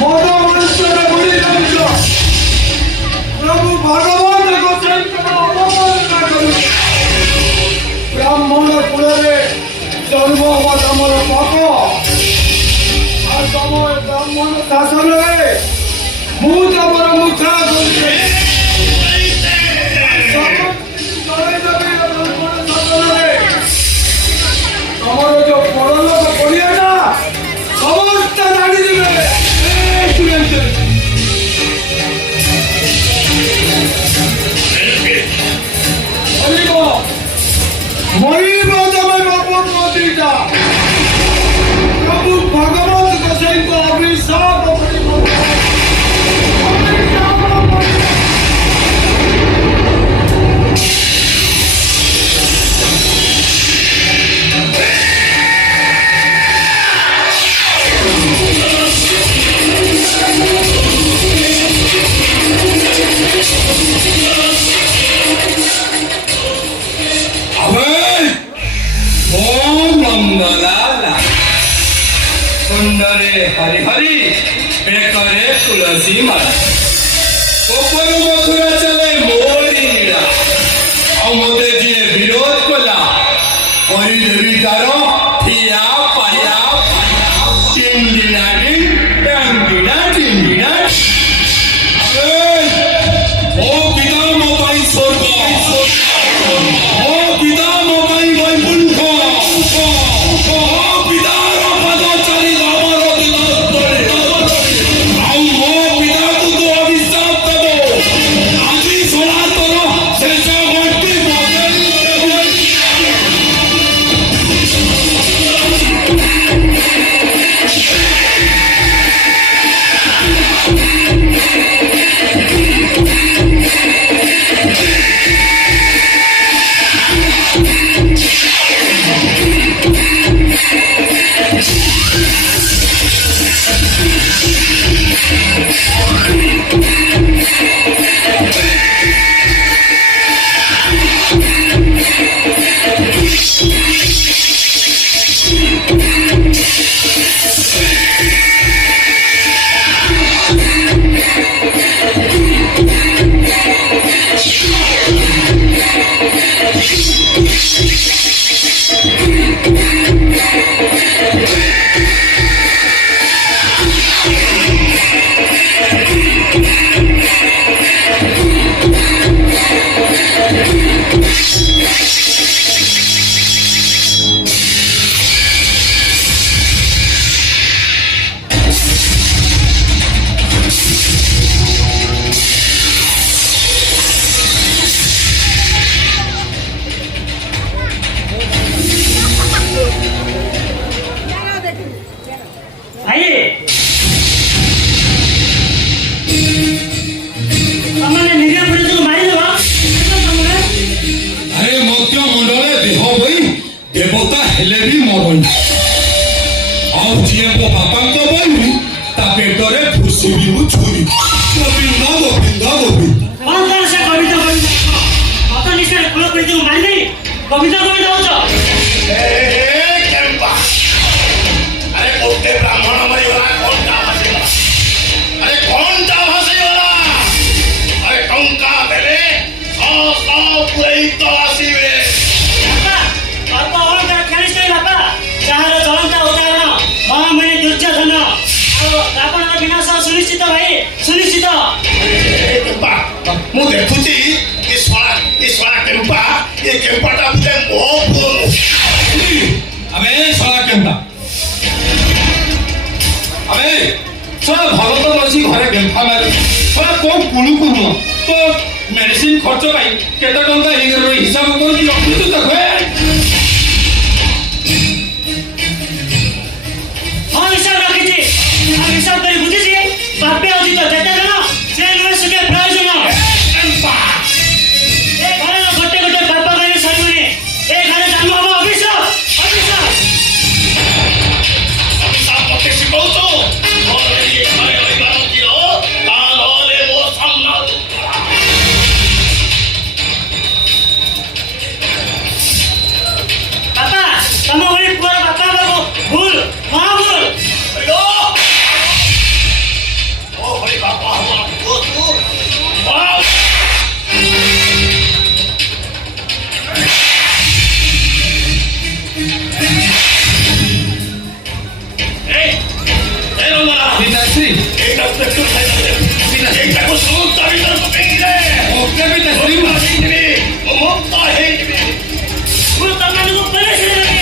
ମଦ ବଂଶରେ ବୁଡ଼ି ଯାଉଛ। ପ୍ରଭୁ ଭାଗବତ ଗୋସାଇଙ୍କର ଅବମାନନା କରୁଛ। ବ୍ରାହ୍ମଣ କୁଳରେ ଜନ୍ମ ହବା ତମର ପାପ। ଆଉ ତମ ଏ ବ୍ରାହ୍ମଣ ଶାସନରେ ମୁଁ ତମର ମୁଖା କରୁଛି। ତମର ଯୋଉ ପରଲୋକ ପଡ଼ିଆଟା ସମସ୍ତେ ଜାଣିଯିବେ। ମରିବ ତମେ ବାପନ ଦିଟା। ପ୍ରଭୁ ଭଗବତ ଗୋସାଇଙ୍କ ଅଭିଶାପ ପଡ଼ିବ। नंदलाला सुंदरे हरि हरि बेकरे तुलसी माला ओपन मथुरा चले मोरी नीड़ा और मोते जी विरोध कला करी देवी तारो थिया पाया टिंडिना टिंडिना ओ पिता मोबाइल स्वर्ग ओ पिता मोबाइल वैकुंठ ओ पिता पद चली रामर दिनोत्तरे आउ मो पिता को तो अभिशाप देबो आजी सनातन शेष मूर्ति बदली ଭାଇ ତମେ ନିଜ ପୁରୁଷକୁ ମାରିଦେବ अरे मध्य मुंडले देह बई देवता हेले भी मरन और जिए मो बापा को बई ता पेटरे फुसी भी छुरी गोविंद କଣ କଣ ସେ କବିତା ମତ ନିଶାରେ କୁଳ ପୁରୁଷକୁ ମାରିଦେଇ କବିତା ହଉଛ अरे कोटे ब्राह्मण मरिगला कोणता भाषेला अरे कोणता भाषेला अरे टंका देले पुरोहित आसीबे ଅଳ୍ପ ଅଳଙ୍କାର ଖେଳିସ ବାପା ଯାହାର ଜ୍ୱଳନ୍ତ ଉଦାହରଣ ମହାମଣି ଦୁର୍ଯ୍ୟୋଧନ ଆଉ ରାବଣର ବିନାଶ ସୁନିଶ୍ଚିତ ଭାଇ ସୁନିଶ୍ଚିତ ମୁଁ ଦେଖୁଛି ଏ ଶଳା କେମ୍ପା ଏ କେମ୍ପାଟା ବୋଧେ ମୋ ପୁଅ अबे साला केंता अबे साला ভাল তো বসি ঘরে গেমফা মারি সালা কোন কুলু কুলু তো মেডিসিন খরচ পাই কেতে টঙ্কা হিগর হিসাব করছি রখুଛୁ দেখে ହଁ ହିସାବ ରଖିଛି ଆଉ ହିସାବ କରି ବୁଝିଛି ବାପେ ଅଜିତ ଯେତେ ଜଣ ସେ ନୁହେଁ ସୁଖେ ପ୍ରୟୋଜନ କେମ୍ପା ଏ ଘରର ଗୋଟେ ଗୋଟେ ପାପ କରି ସରିବନି ଏ ଘରେ ଜନ୍ମ ହବ ଅଭିଶାପ ଅଭିଶାପ ମତେ ଶିଖଉଛୁ ଘରେ ରହିବାର ଦିଅ ତା ନହେଲେ ମୋ ସାମ୍ନାକୁ ବାପା ତମ ଭଳି ପୁଅର ବାପା ବାବୁ ଭୁଲ ମହା ଭୁଲ अयो ओ भाई बापा हमारा पुओ तू वाह ए रंगला পিতাশ্রী एटा पेट्रोल खाइले एटा को समस्त भीतर को फेंकिले ওকে পিতাশ্রী मुक्त हेइबे ମୁଁ ତମମାନଙ୍କୁ ପରେଶ ଦେବି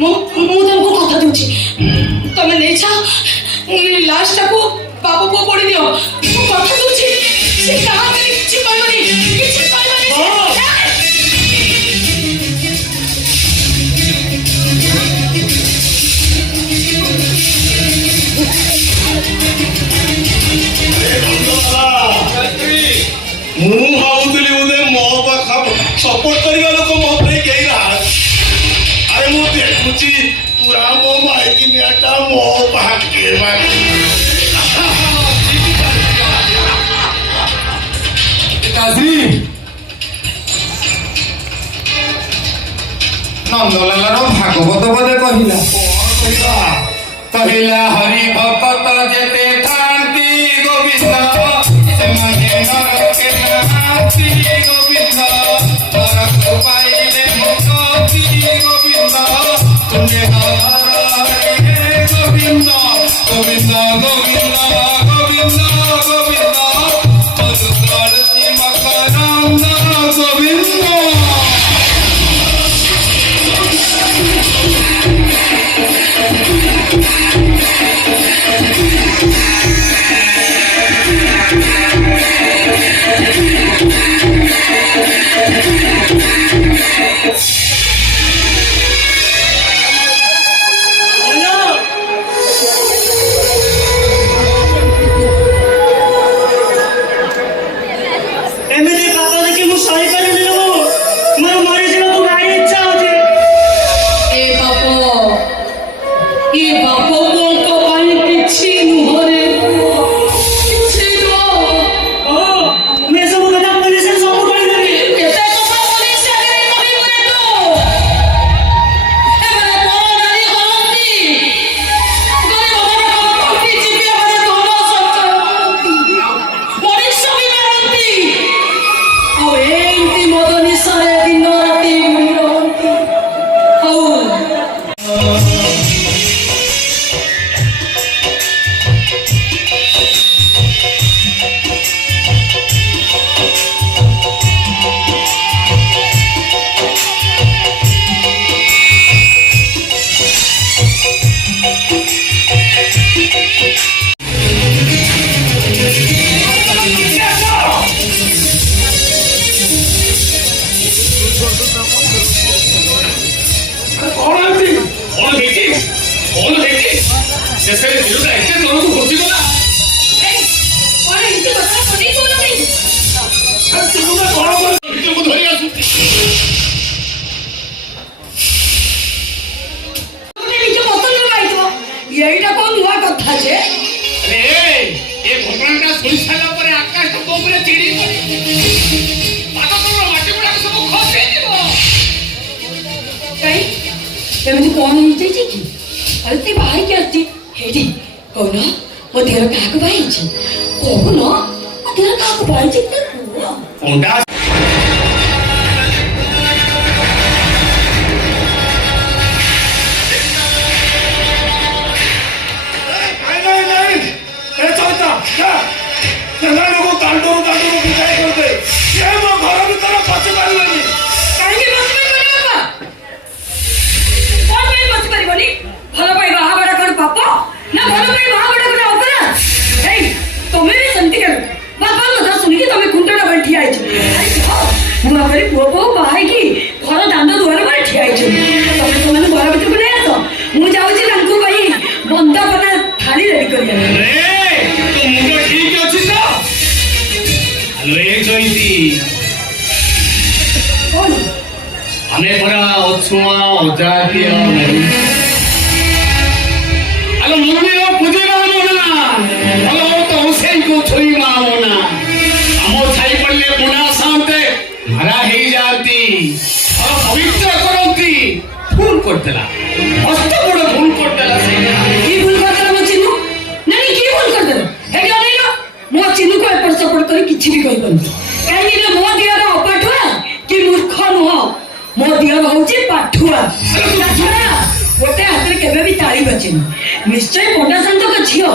ମୁଁ ତମକୁ କଥା ଦଉଛି ତମେ ନେଇଛ ଲାଷ୍ଟଟାକୁ ବାପ ପୁଅ ପଡି ଦିଅ ମୁଁ କଥା ଦଉଛି ସେ କାହା ପାଇଁ କିଛି କହିବନି କିଛି କହିବନି ମୁଁ ଭାବୁଥିଲି ବୋଧେ ମୋ ପାଖ ସପୋର୍ଟ କରିବା ଲୋକ ମୋ ପାଇଁ କେହି ନାହାନ୍ତି ଆରେ ମୁଁ ଦେଖୁଛି ପୁରା ମୋ ମାଇକି ନିଆଟା ମୋ ପାଖେ ନନ୍ଦଲାଲର ଭାଗବତ ବୋଧେ କହିଲା କହିଲା ହରି ଭକତ ଯେତେ ଥାନ୍ତି ଗୋବିନ୍ଦ ସେମାନେ ନରକେ ନାହାନ୍ତି ଗୋବିନ୍ଦ ନରକ ପାଇଲେ ମୁକ୍ତି ଗୋବିନ୍ଦ ତୁମେ ହରେ ଗୋବିନ୍ଦ ଗୋବିନ୍ଦ ଗୋବିନ୍ଦ ଗୋବିନ୍ଦ ଗୋବିନ୍ଦ ମଧୁକଳତି ମକରନ୍ଦ ଗୋବିନ୍ଦ ଏମିତି ପାପ ଦେଖି ମୁଁ ସହିପାରିବିନି ମୋର ମରିଯିବାକୁ ଭାରି ଇଚ୍ଛା ହଉଛି ଏ ବାପ ପୁଅଙ୍କ ପାଇଁ କିଛି ନୁହଁରେ କିଛି ନୁହଁ ମୁଁ ଏସବୁ କଥା ପୋଲିସରେ ସବୁ କହିଦେବି କେତେ କଥା ପୋଲିସ ଆଗରେ କହିବୁ ରେ ତୁ ଏମାନେ ପରନାରୀ କରନ୍ତି ଗରିବ ମାନଙ୍କ ପାଖି ଯିବି ଏମାନେ ଧନ ସଞ୍ଚୟ କରନ୍ତି ମଣିଷ ବି ମାରନ୍ତି ଆଉ ଏମିତି ମଦ ନିଶାରେ ଦିନ ରାତି ବୁଲି ରହନ୍ତି ଆଉ କଣ ହେଇଛି ଶେଷରେ ଝିଅଟା ଏତେ ତଳକୁ ଖସିଗଲା କଣ ଏମିତି କଥା ଶୁଣି ଶୁଣୁନି ଭିତରକୁ ଧରି ଆସୁଛି ତମେ ନିଜ ପସନ୍ଦ ପାଇଥିବ ଏଇଟା କୋଉ ନୂଆ କଥା ଯେ ଆରେ ଏ ଘଟଣାଟା ଶୁଣି ସାରିଲା ପରେ ଆକାଶ ତୋ ଉପରେ ଚିଡ଼ି ପାଦ ତଳର ମାଟି ଗୁଡାକ ସବୁ ଖସିଯିବ କାଇଁ ଏମିତି କଣ ହେଇଯାଇଛି କି ଆରେ ସେ ବାହାରିକି ଆସିଛି ହେଇଟି କହୁନ ମୋ ଦେହର କାହାକୁ ବାହାରିଛି କହୁନ ମୋ ଦେହର କାହାକୁ ବାହାରିଛି କୁହ ଅଣ୍ଡା ନାଇଁ ଏ ଚଳିତା ସେମାନଙ୍କୁ ଦାଣ୍ଡରୁ ବିଦାୟ କରିଦେ ସେ ମୋ ଘର ଭିତରେ ପଶି ପାରିବେନି କାହିଁକି ବସିପାରିବନି ବାପା କଣ ପାଇଁ ବସିପାରିବନି ଭଲ ପାଇ ବାହାଘର କଣ ପାପ ନା ଭଲ ପାଇ ବାହାଘର ଗୋଟେ ଅପରାଧ ଏଇ ତମେ ବି ସେମିତି କେବେ ବାପା କଥା ଶୁଣିକି ତମେ କୁଣ୍ଟଟା ପାଇଁ ଠିଆ ହେଇଛ ମୁଁ ଭାବରେ ପୁଅ ବୋହୁ ବାହା ହେଇକି ଘର ଦାଣ୍ଡ ଦୁଆର ପରେ ଠିଆ ହେଇଛନ୍ତି ତମେ ସେମାନେ ଘର ଭିତରକୁ ନେଇ ଆସ ମୁଁ ଯାଉଛି ତାଙ୍କୁ ପାଇଁ ବନ୍ଦାପନା ଥାଳି ରେଡି କରି ତୋ ମୁଣ୍ଡ ଠିକ ଅଛି ତ ଆଲୋ ଏ ଜୟନ୍ତୀ କଣ ଆମେ ପରା ଅଛୁଆଁ ଅଜାତୀୟ ଆଲୋ ମନ୍ଦିର ପୂଜିବା ମନା ଭଲ ତ ସେଇ ଛୁଇଁବା ମନା ଆମ ଛାଇ ପଡ଼ିଲେ ବୁଣା ସାନ୍ତେ ମାରା ହେଇଯାଆନ୍ତି ଆଉ ପବିତ୍ର କରନ୍ତି ଭୁଲ କରିଦେଲା ମସ୍ତ ବଡ଼ ଭୁଲ କରିଦେଲା ସେଇଟା কি ভুল করতে ମୋ ଚିନୁ ନାନୀ কি ভুল করতে ଏଠି ଅନେଇଲ ମୋ ଚିନୁକୁ ଏପଟ ସେପଟ କରି କିଛି ବି କହିବନି କାହିଁକି ନା ମୋ ଦିଅର ଅପାଠୁଆ କି ମୂର୍ଖ ନୁହଁ ମୋ ଦିଅର ହଉଛି ପାଠୁଆ ତାଛଡ଼ା ଗୋଟେ ହାତରେ କେବେ ବି ତାଳି ବାଜେନି ନିଶ୍ଚୟ ପଣ୍ଡା ସାନ୍ତଙ୍କ ଝିଅ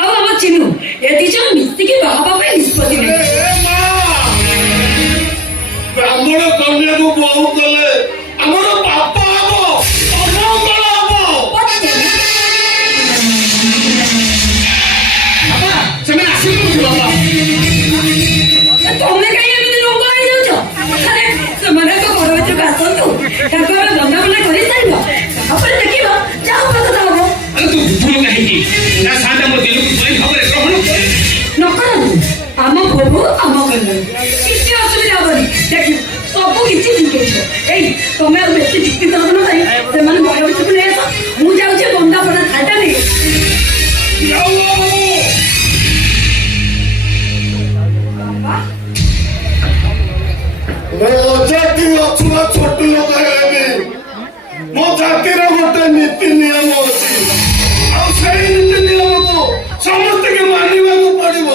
ଆଉ ଆମ ଚିନୁ ଏ ଦି ଜଣ ମିଶିକି ବାହା ହେବା ପାଇଁ ନିଷ୍ପତ୍ତି ନେଇଥିଲେ ବ୍ରାହ୍ମଣ କନ୍ୟାକୁ ବୋହୁ କଲେ ଆମର ପାପ ହବ ଅମଙ୍ଗଳ ତମେ ଆଉ ବେଶୀ ଯୁକ୍ତି ତର୍କ ନ କରି ସେମାନେ ବଡ଼ ବିଷୟକୁ ନେଇ ଆସ। ମୁଁ ଯାଉଛି ବନ୍ଦା ପଡ଼ା ଖାଇଟା ନେଇ। ମୋ ଜାତି ଅଛୁଆ ଛୋଟ ଲୋକ ହେବି। ମୋ ଜାତିର ଗୋଟେ ନୀତି ନିୟମ ଅଛି, ଆଉ ସେଇ ନୀତି ନିୟମକୁ ସମସ୍ତଙ୍କୁ ମାନିବାକୁ ପଡିବ।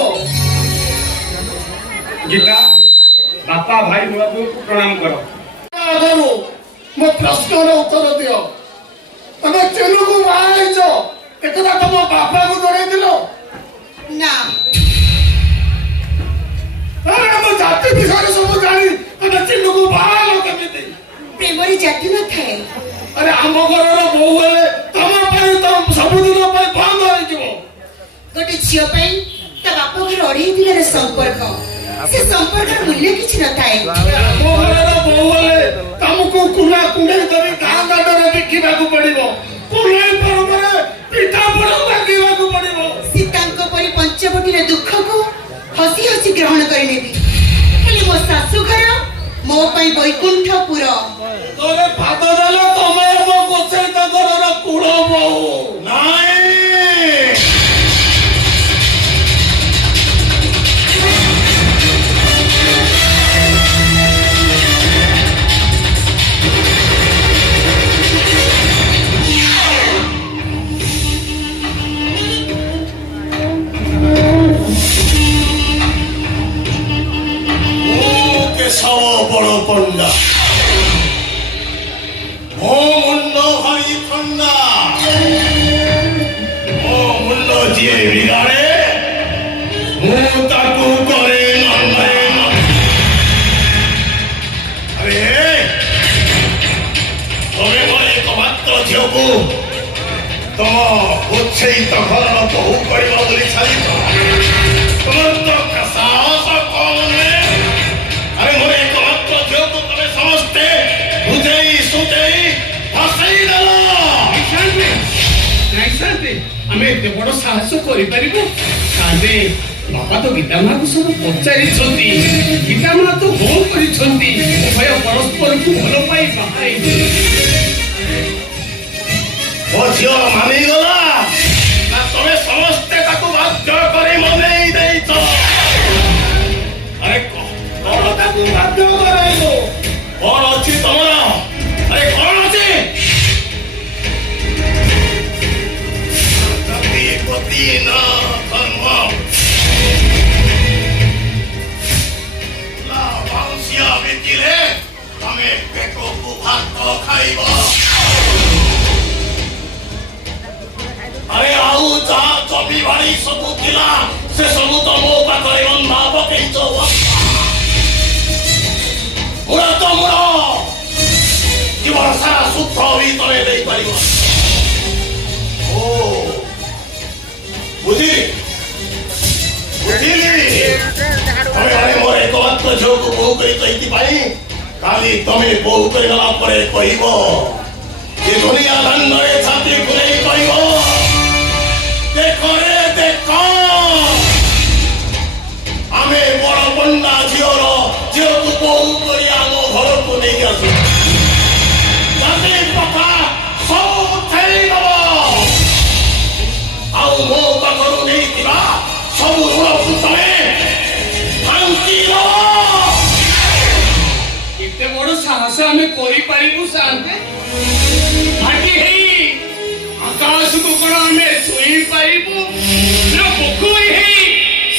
ଗୀତା ବାପା ଭାଇ ବାବୁଙ୍କୁ ପ୍ରଣାମ କର। ଆଗରୁ ମୋ ପ୍ରଶ୍ନର ଉତ୍ତର ଦିଅ। ତମେ ଚିନୁକୁ ବାହା ହେଇଛ, ଏକଥା ତମ ବାପାକୁ ଜଣେଇଥିଲ? ନା ମୋ ଜାତି ବିଷୟରେ ସବୁ ଜାଣି ତମେ ଚିନୁକୁ ବାହା ହେଲ କେମିତି? ପ୍ରେମରେ ଜାତି ନଥାଏ। ଆରେ ଆମ ଘରର ବୋହୂ ହେଲେ ତମ ପାଇଁ ତ ସବୁଦିନ ପାଇଁ ବନ୍ଦ ହେଇଯିବ। ଗୋଟେ ଝିଅ ପାଇଁ ତା ବାପ ଘର ଅଢେଇ ଦିନର ସମ୍ପର୍କ, ସେ ସମ୍ପର୍କର ମୂଲ୍ୟ କିଛି ନଥାଏ। ଆମ ଘରର ବୋହୂ ହେଲେ ତମକୁ କୁଣା କୁଣ୍ଡେଇ କରି ଗାଁ ଦାଣ୍ଡରେ ବିକିବାକୁ ପଡିବ। କୁଣ୍ଡେଇ ପର୍ବରେ ପିଠା ପଣା ମାଗିବାକୁ ପଡିବ। ସୀତାଙ୍କ ପରି ପଞ୍ଚବଟୀର ଦୁଃଖକୁ ହସି ହସି ଗ୍ରହଣ କରିନେବି। ହେଲେ ମୋ ଶାଶୁ ଘର ମୋ ପାଇଁ ବୈକୁଣ୍ଠପୁର। ତୋରେ ଭାତ ଦେଲେ ତମେ ମୋ ଗୋଛେଇତ ଘରର କୁଳ ବୋହୂ। ନାଇଁ কেশব বড় পণ্ডা, ମୋ ମୁଣ୍ଡ ଭାରି ଥଣ୍ଡା। ମୋ ମୁଣ୍ଡ ଯିଏ ବିଗାଡ଼େ ମୁଁ ତାକୁ କରେ ନନ୍ଦେ। ଆରେ ତମେ ମୋର ଏକମାତ୍ର ଝିଅକୁ ତମ ଉଚ୍ଛେଇତ ଘରର ବୋହୂ କରିବ ବୋଲି ଛାଡ଼ିଛ। ତୁମର ତ ସାହସ କମ୍ ନୁହେଁ। ଆରେ ମୋର ଏକମାତ୍ର ଝିଅକୁ ତମେ ସମସ୍ତେ ବୁଝେଇ ସୁଝେଇ ଫସେଇ ଦେଲ। ଆମେ ଏତେ ବଡ ସାହସ କରିପାରିବୁ? କାଳେ ବାପା ତ ଗୀତା ମାକୁ ସବୁ ପଚାରିଛନ୍ତି, ଗୀତା ମା ତ କଣ କରିଛନ୍ତି? ଉଭୟ ପରସ୍ପରକୁ ଭଲ ପାଇ ବାହା ହେଇଥିଲେ। ମୋ ଝିଅ ମାନିଗଲା ନା ତମେ ସମସ୍ତେ ତାକୁ ବାଧ୍ୟ କରି ମନେଇ ଦେଇଛ? ଆରେ କଣ ତାକୁ ବାଧ୍ୟ କରାଇବ? କଣ ଅଛି ତମର? ଆରେ କଣ ଅଛି? ଜାତି ପ୍ରତି ନା ଧର୍ମ ବାଉଁଶିଆ ବିକିଲେ ତମେ ପେଟକୁ ଭାତ ଖାଇବ। ଆରେ ଆଉ ଯାହା ଜମି ବାଡ଼ି ସବୁ ଥିଲା ସେ ସବୁ ତ ମୋ ପାଖରେ ବନ୍ଧା ପକେଇଛ। ମୁଳ ତ ମୁଳ ଜୀବନ ସାରା ସୁଖ ବି ତମେ ଦେଇପାରିବ। ଓ ବୁଝିଲି ବୁଝିଲି। ତମେ ମାନେ ମୋର ଏକମାତ୍ର ଝିଅକୁ ବୋହୂ କରିଛ ଏଇଥିପାଇଁ କାଲି ତମେ ବୋହୂ କରିଗଲା ପରେ କହିବ ଏ ଦୁନିଆ ଦାଣ୍ଡରେ ଛାତି ଘୁରେଇ କହିବ, ଦେଖ ରେ ଦେଖ ଆମେ ବଡ ପଣ୍ଡା ଝିଅକୁ ବୋହୂ କରି ଆମ ଘରକୁ ନେଇକି ଆସୁ। ଜାତି ପ୍ରଥା ସବୁ ଉଠେଇ ଦବ, ଆଉ ମୋ ପାଖରୁ ନେଇଥିବା ସବୁ ଋଣକୁ ତମେ ଭାଙ୍ଗି ଦବ। ଏତେ ବଡ ସାହସ ଆମେ କରିପାରିବୁ ସାନ୍ତେ? ଭାଟି ହେଇ ଆକାଶକୁ କଣ ଆମେ ଛୁଇଁ ପାରିବୁ? ନା ପୋଖରୀ ହେଇ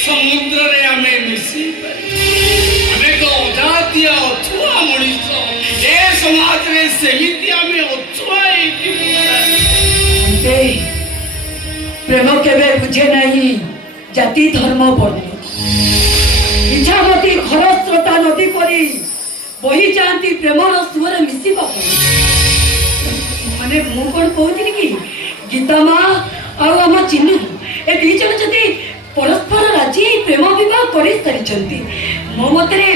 ସମୁଦ୍ରରେ ଆମେ ମିଶି ପାରିବୁ? ଆମେ ତ ଅଜାତିଆ ଅଛୁଆ ମଣିଷ। ଏ ସମାଜରେ ସେମିତି ଆମେ ଅଛୁଆ ହେଇଥିବୁ। ପ୍ରେମ କେବେ ବୁଝେ ନାହିଁ ଜାତି ଧର୍ମ ବର୍ଣ୍ଣ। ଇଚ୍ଛାମତୀ ଘର ସ୍ରୋତା ନଦୀ ପରି ବହି ଯାଆନ୍ତି ପ୍ରେମର ସୁଅରେ ମିଶିବା ପାଇଁ। ମାନେ ମୁଁ କଣ କହୁଥିଲି କି ଗୀତା ମା ଆଉ ଆମ ଚିନୁ ଏ ଦି ଜଣ ଯଦି ପରସ୍ପର ରାଜି ହେଇ ପ୍ରେମ ବିବାହ କରିସାରିଛନ୍ତି, ମୋ ମତରେ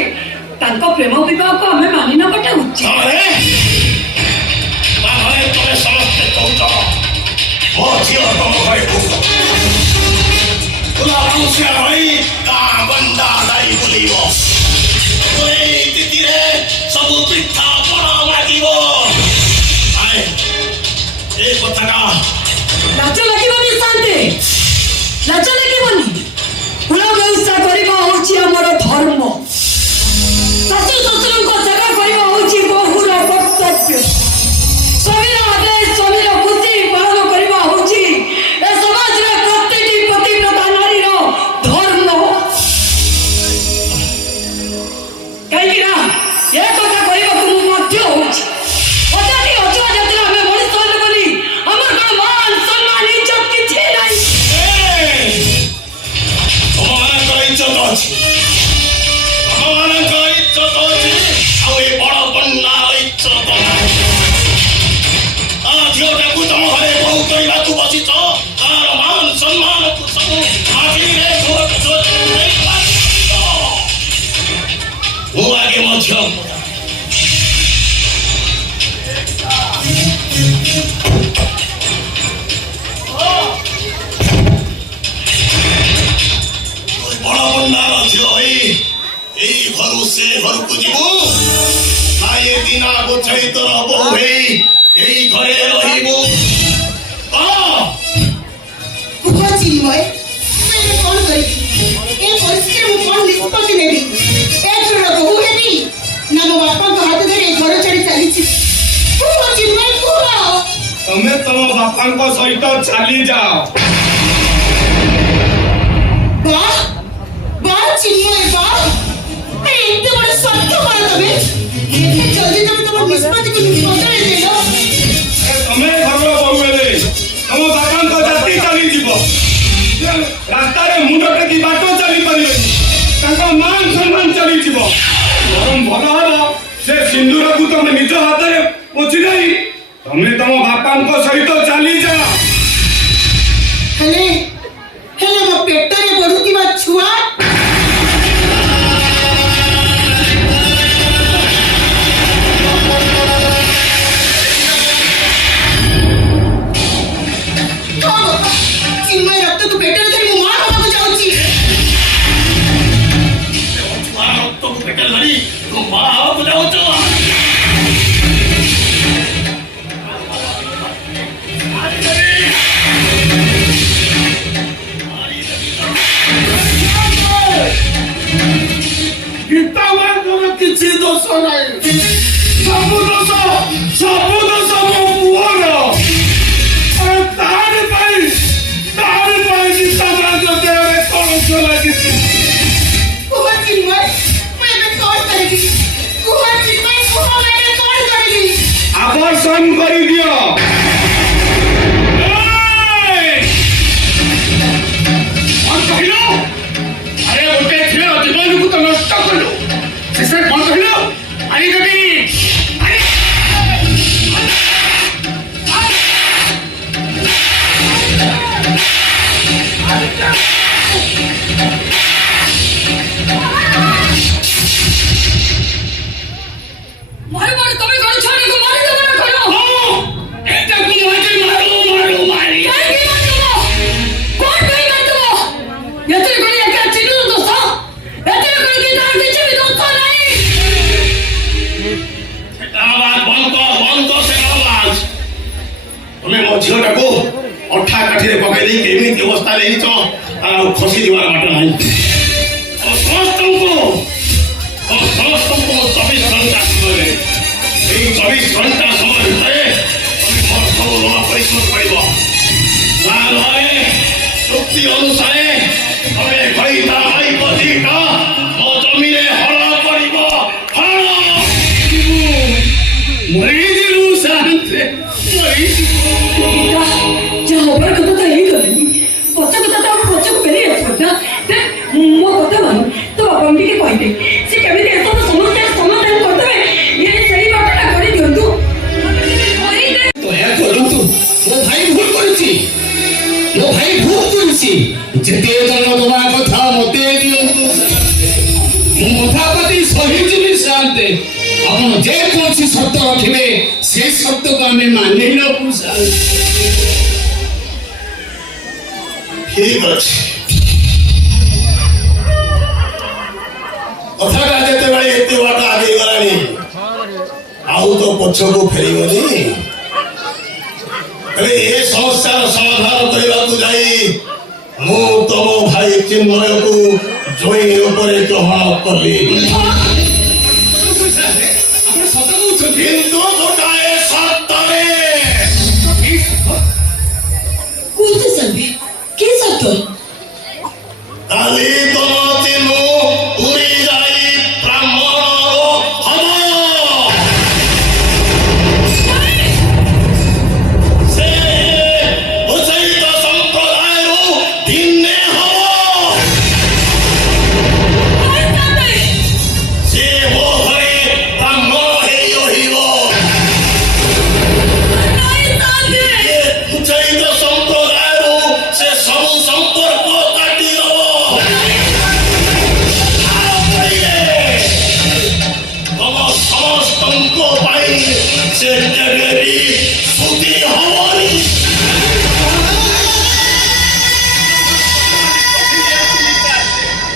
ତାଙ୍କ ପ୍ରେମ ବିବାହକୁ ଆମେ ମାନି ନେବାଟା ଉଚିତ। ତମେ ସମସ୍ତେ କହୁଛ ମୋ ଝିଅ ତମ ଘରେ କହୁଛ ବାଉଁଶିଆ ଭଳି ଗାଁ ବଣ୍ଡା ଦାଇ ବୁଲିବ। ତିଥିରେ ସବୁ ପିଠା ପଣା ମାଗିବ। କଥାଟା ଲାଜ ଲାଗିବନି ଶାନ୍ତେ, ଲାଜ ଲାଗିବନି। କୁଳବେଉସା କରିବା ହଉଛି ଆମର ଧର୍ମ, ଶାଶୁ ଶ୍ୱଶୁରଙ୍କ ସେବା କରିବା ହଉଛି ବୋହୂର କର୍ତ୍ତବ୍ୟ, ସ୍ୱାମୀର ଆଦେଶ ସ୍ୱାମୀର ଖୁସି ପାଳନ କରିବା ହଉଛି ଏ ସମାଜର ପ୍ରତ୍ୟେକଟି ପତିବ୍ରତା ନାରୀର ଧର୍ମ। କାହିଁକି ନା ଏ କଥା କରିବାକୁ ମୁଁ ବାଧ୍ୟ ହଉଛି। ଅଜାତି ଅଛୁଆ ଜାତିର ଆମେ ମଣିଷ ହେଲୁ ବୋଲି ଆମର କଣ ମାନ ସମ୍ମାନ ଇଜ୍ଜତ କିଛି ନାହିଁ। ତମମାନଙ୍କର ଇଜ୍ଜତ ଅଛି, ତମମାନଙ୍କର ଇଜ୍ଜତ ଅଛି, ଆଉ ଏ ବଡ କନ୍ୟାର ଇଜ୍ଜତ ନାହିଁ। ଝିଅଟାକୁ ତମ ଘରେ ବୋହୁ କରିବାକୁ ବସିଛ, ତାର ମାନ ସମ୍ମାନକୁ ସବୁ ମାଟିରେ ମୁଁ ଆଗେ ମୋ ଝିଅ ବଡ କନ୍ୟାର ଝିଅ ହୋଇ ଏଇ ଘରୁ ସେ ଘରକୁ ଯିବୁ ନା ଏ ଦିନ ଗୋଛାଇ ତୋର ବୋହୁ ହେଇ ଏଇ ଘରେ ରହିବୁ? କୁହ ଚିନ୍ମୟ, ମୁଁ ଏବେ କଣ କରିବି? ଏ ପରିସ୍ଥିତିରେ ମୁଁ କଣ ନିଷ୍ପତ୍ତି ନେବି? ଏ ଘରର ବୋହୂ ହେବି ନା ମୋ ବାପାଙ୍କ ହାତ ଧରି ଏ ଘର ଛାଡି ଚାଲିଛି? କୁହ ଚିନ୍ମୟ, କୁହ। ତମେ ତମ ବାପାଙ୍କ ସହିତ ଚାଲିଯାଅ। ବାଃ ବାଃ ଚିନ୍ମୟ, ବାଃ। ଏତେ ବଡ ସ୍ୱାର୍ଥପର ତମେ। ଏତେ ଜଲ୍ଦି ତମେ ତମ ନିଷ୍ପତ୍ତିକୁ ବଦଳେଇ ଦେଲ। ତମେ ଘରର ବୋହୂ ହେଲେ ତମ ବାପାଙ୍କ ଜାତି ଚାଲିଯିବ, ରାସ୍ତାରେ ମୁଣ୍ଡ ଟେକି ବାଟ ଚାଲିପାରିବେନି, ତାଙ୍କ ମାନ ସମ୍ମାନ ଚାଲିଯିବ। ବରଂ ଭଲ ହବ ସେ ସିନ୍ଦୁରକୁ ତମେ ନିଜ ହାତରେ ପୋଛି ଦେଇ ତମେ ତମ ବାପାଙ୍କ ସହିତ ଚାଲିଯାଅ। ହେଲେ ହେଲେ ମୋ ପେଟରେ ବଢୁଥିବା ଛୁଆ ଚିନ୍ମୟ ରକ୍ତକୁ ପେଟରେ ଧରି ମୁଁ ମା ହବାକୁ ଯାଉଛି। ଛୁଆ ରକ୍ତକୁ ପେଟରେ ଧରି ତୁ ମା ହବାକୁ ଯାଉଛୁ? ଗୀତା ମାଙ୍କର କିଛି ଦୋଷ ନାହିଁ, ସବୁ ଦୋଷ ମୋ ପୁଅର। ତାରି ପାଇଁ ଗୀତା ମାଙ୍କ ଦେହରେ କଳଙ୍କ ଲାଗିଛି। କୁହ ଚିନ୍ମୟ, ମୁଁ ଏବେ କଣ କରିବି? କୁହ ଚିନ୍ମୟ, କୁହ ମୁଁ ଏବେ କଣ କରିବି? ଆବର୍ଷଣ କରିଦିଅ। କଣ କହିଲ? ଆରେ ଗୋଟେ ଝିଅ ଜୀବନକୁ ତ ନଷ୍ଟ କଲୁ, ଶେଷରେ କଣ କହିଲ? ଆଜି ଯଦି মারো মারো, তুমি করো ছোড়িকে মারি দেবো না করো। এটাকে মারি কাহিଁକି ମାରିଦେବ? କଣ ପାଇଁ ମାରିଦେବ? ଏଥିରେ କଣ ଏକା ଚିନୁର ଦୋଷ? ଏଥିରେ କଣ କି ତାର କିଛି ବି ଦୋଷ ନାହିଁ? ତମେ ମୋ ଝିଅଟାକୁ ଅଠା କାଠିରେ ପକାଇ ଦେଇ କେମିତି ଅବସ୍ଥା ନେଇଛ, ଆଉ ଖସି ଯିବାର ବାଟ ନାହିଁ। ସମସ୍ତଙ୍କୁ ମୋ 24 ଘଣ୍ଟା ସମୟରେ, ଏଇ 24 ଘଣ୍ଟା ସମୟ ଭିତରେ ତମେ ମୋର ସବୁ ଋଣ ପରିଶୋଧ କରିବ। ତା ନହେଲେ ଚୁକ୍ତି ଅନୁସାରେ ତମେ କହିତା ମାଇପ ଦିଟା ମୋ ଜମିରେ ହଳ କରିବ। ହଳ ମରିଯିବୁ ଶାନ୍ତେ, ମରିଯିବୁ। ଯାହା ହବାର କଥା ତ ହେଇଗଲାଣି, ପଛ କଥା ତ ଆଉ ପଛକୁ ଫେରି ଆସିବ ନା। ମୋ କଥା ମାନ, ତୋ ବାପାଙ୍କୁ ଟିକେ କହିଦେ, ସେ କେମିତି ଏସବୁ ସମସ୍ୟାର ସମାଧାନ କରିଦେବେ। ସେଇ ବାଟଟା କରିଦିଅନ୍ତୁ। ଦୟା କରନ୍ତୁ, ମୋ ଭାଇ ଭୁଲ କରିଛି, ମୋ ଭାଇ ଭୁଲ କରିଛି। ଯେତେ ଦଣ୍ଡ ଦବା କଥା ମତେ ଦିଅନ୍ତୁ, ମୁଁ କଥାପତି ସହିଯିବି ଶାନ୍ତେ। ଆପଣ ଯେକୌଣସି ସର୍ତ୍ତ ରଖିବେ ସେ ସର୍ତ୍ତକୁ ଆମେ ମାନି ନେବୁ ଶାନ୍ତେ। ଠିକ ଅଛି। କଥାଟା ଯେତେବେଳେ ଏତେ ବାଟ ଆଗେଇ ଗଲାଣି, ଆଉ ତ ପଛକୁ ଫେରିବନି। ହେଲେ ଏ ସମସ୍ୟାର ସମାଧାନ କରିବାକୁ ଯାଇ ମୁଁ ତମ ଭାଇ ଚିନ୍ମୟକୁ ଜୋଇ ଉପରେ ଗ୍ରହଣ କଲି। ଆପଣ ସତ କହୁଛନ୍ତି? କିନ୍ତୁ ଗୋଟାଏ ସର୍ତ୍ତରେ। କୁହନ୍ତୁ ସାଲ୍ଭି, କି ସତ? କାଲି ତମ ଚିହ୍ନୁ ପୁରୀ ଯାଇ ବ୍ରାହ୍ମଣ ହବ। ସେ ଉଚ୍ଚୈତ ସମ୍ପ୍ରଦାୟରୁ ଭିନ୍ନେ ହବ। ସେ ମୋ ଘରେ ବ୍ରାହ୍ମଣ ହେଇ ରହିବ। ଉଚ୍ଚୈତ ସମ୍ପ୍ରଦାୟରୁ ସେ ସବୁ ସମ୍ପର୍କ କାଟିଦବ। ତମ ସମସ୍ତଙ୍କ ପାଇଁ ସେ କେବେ ବି ସୁଖୀ ହବନି।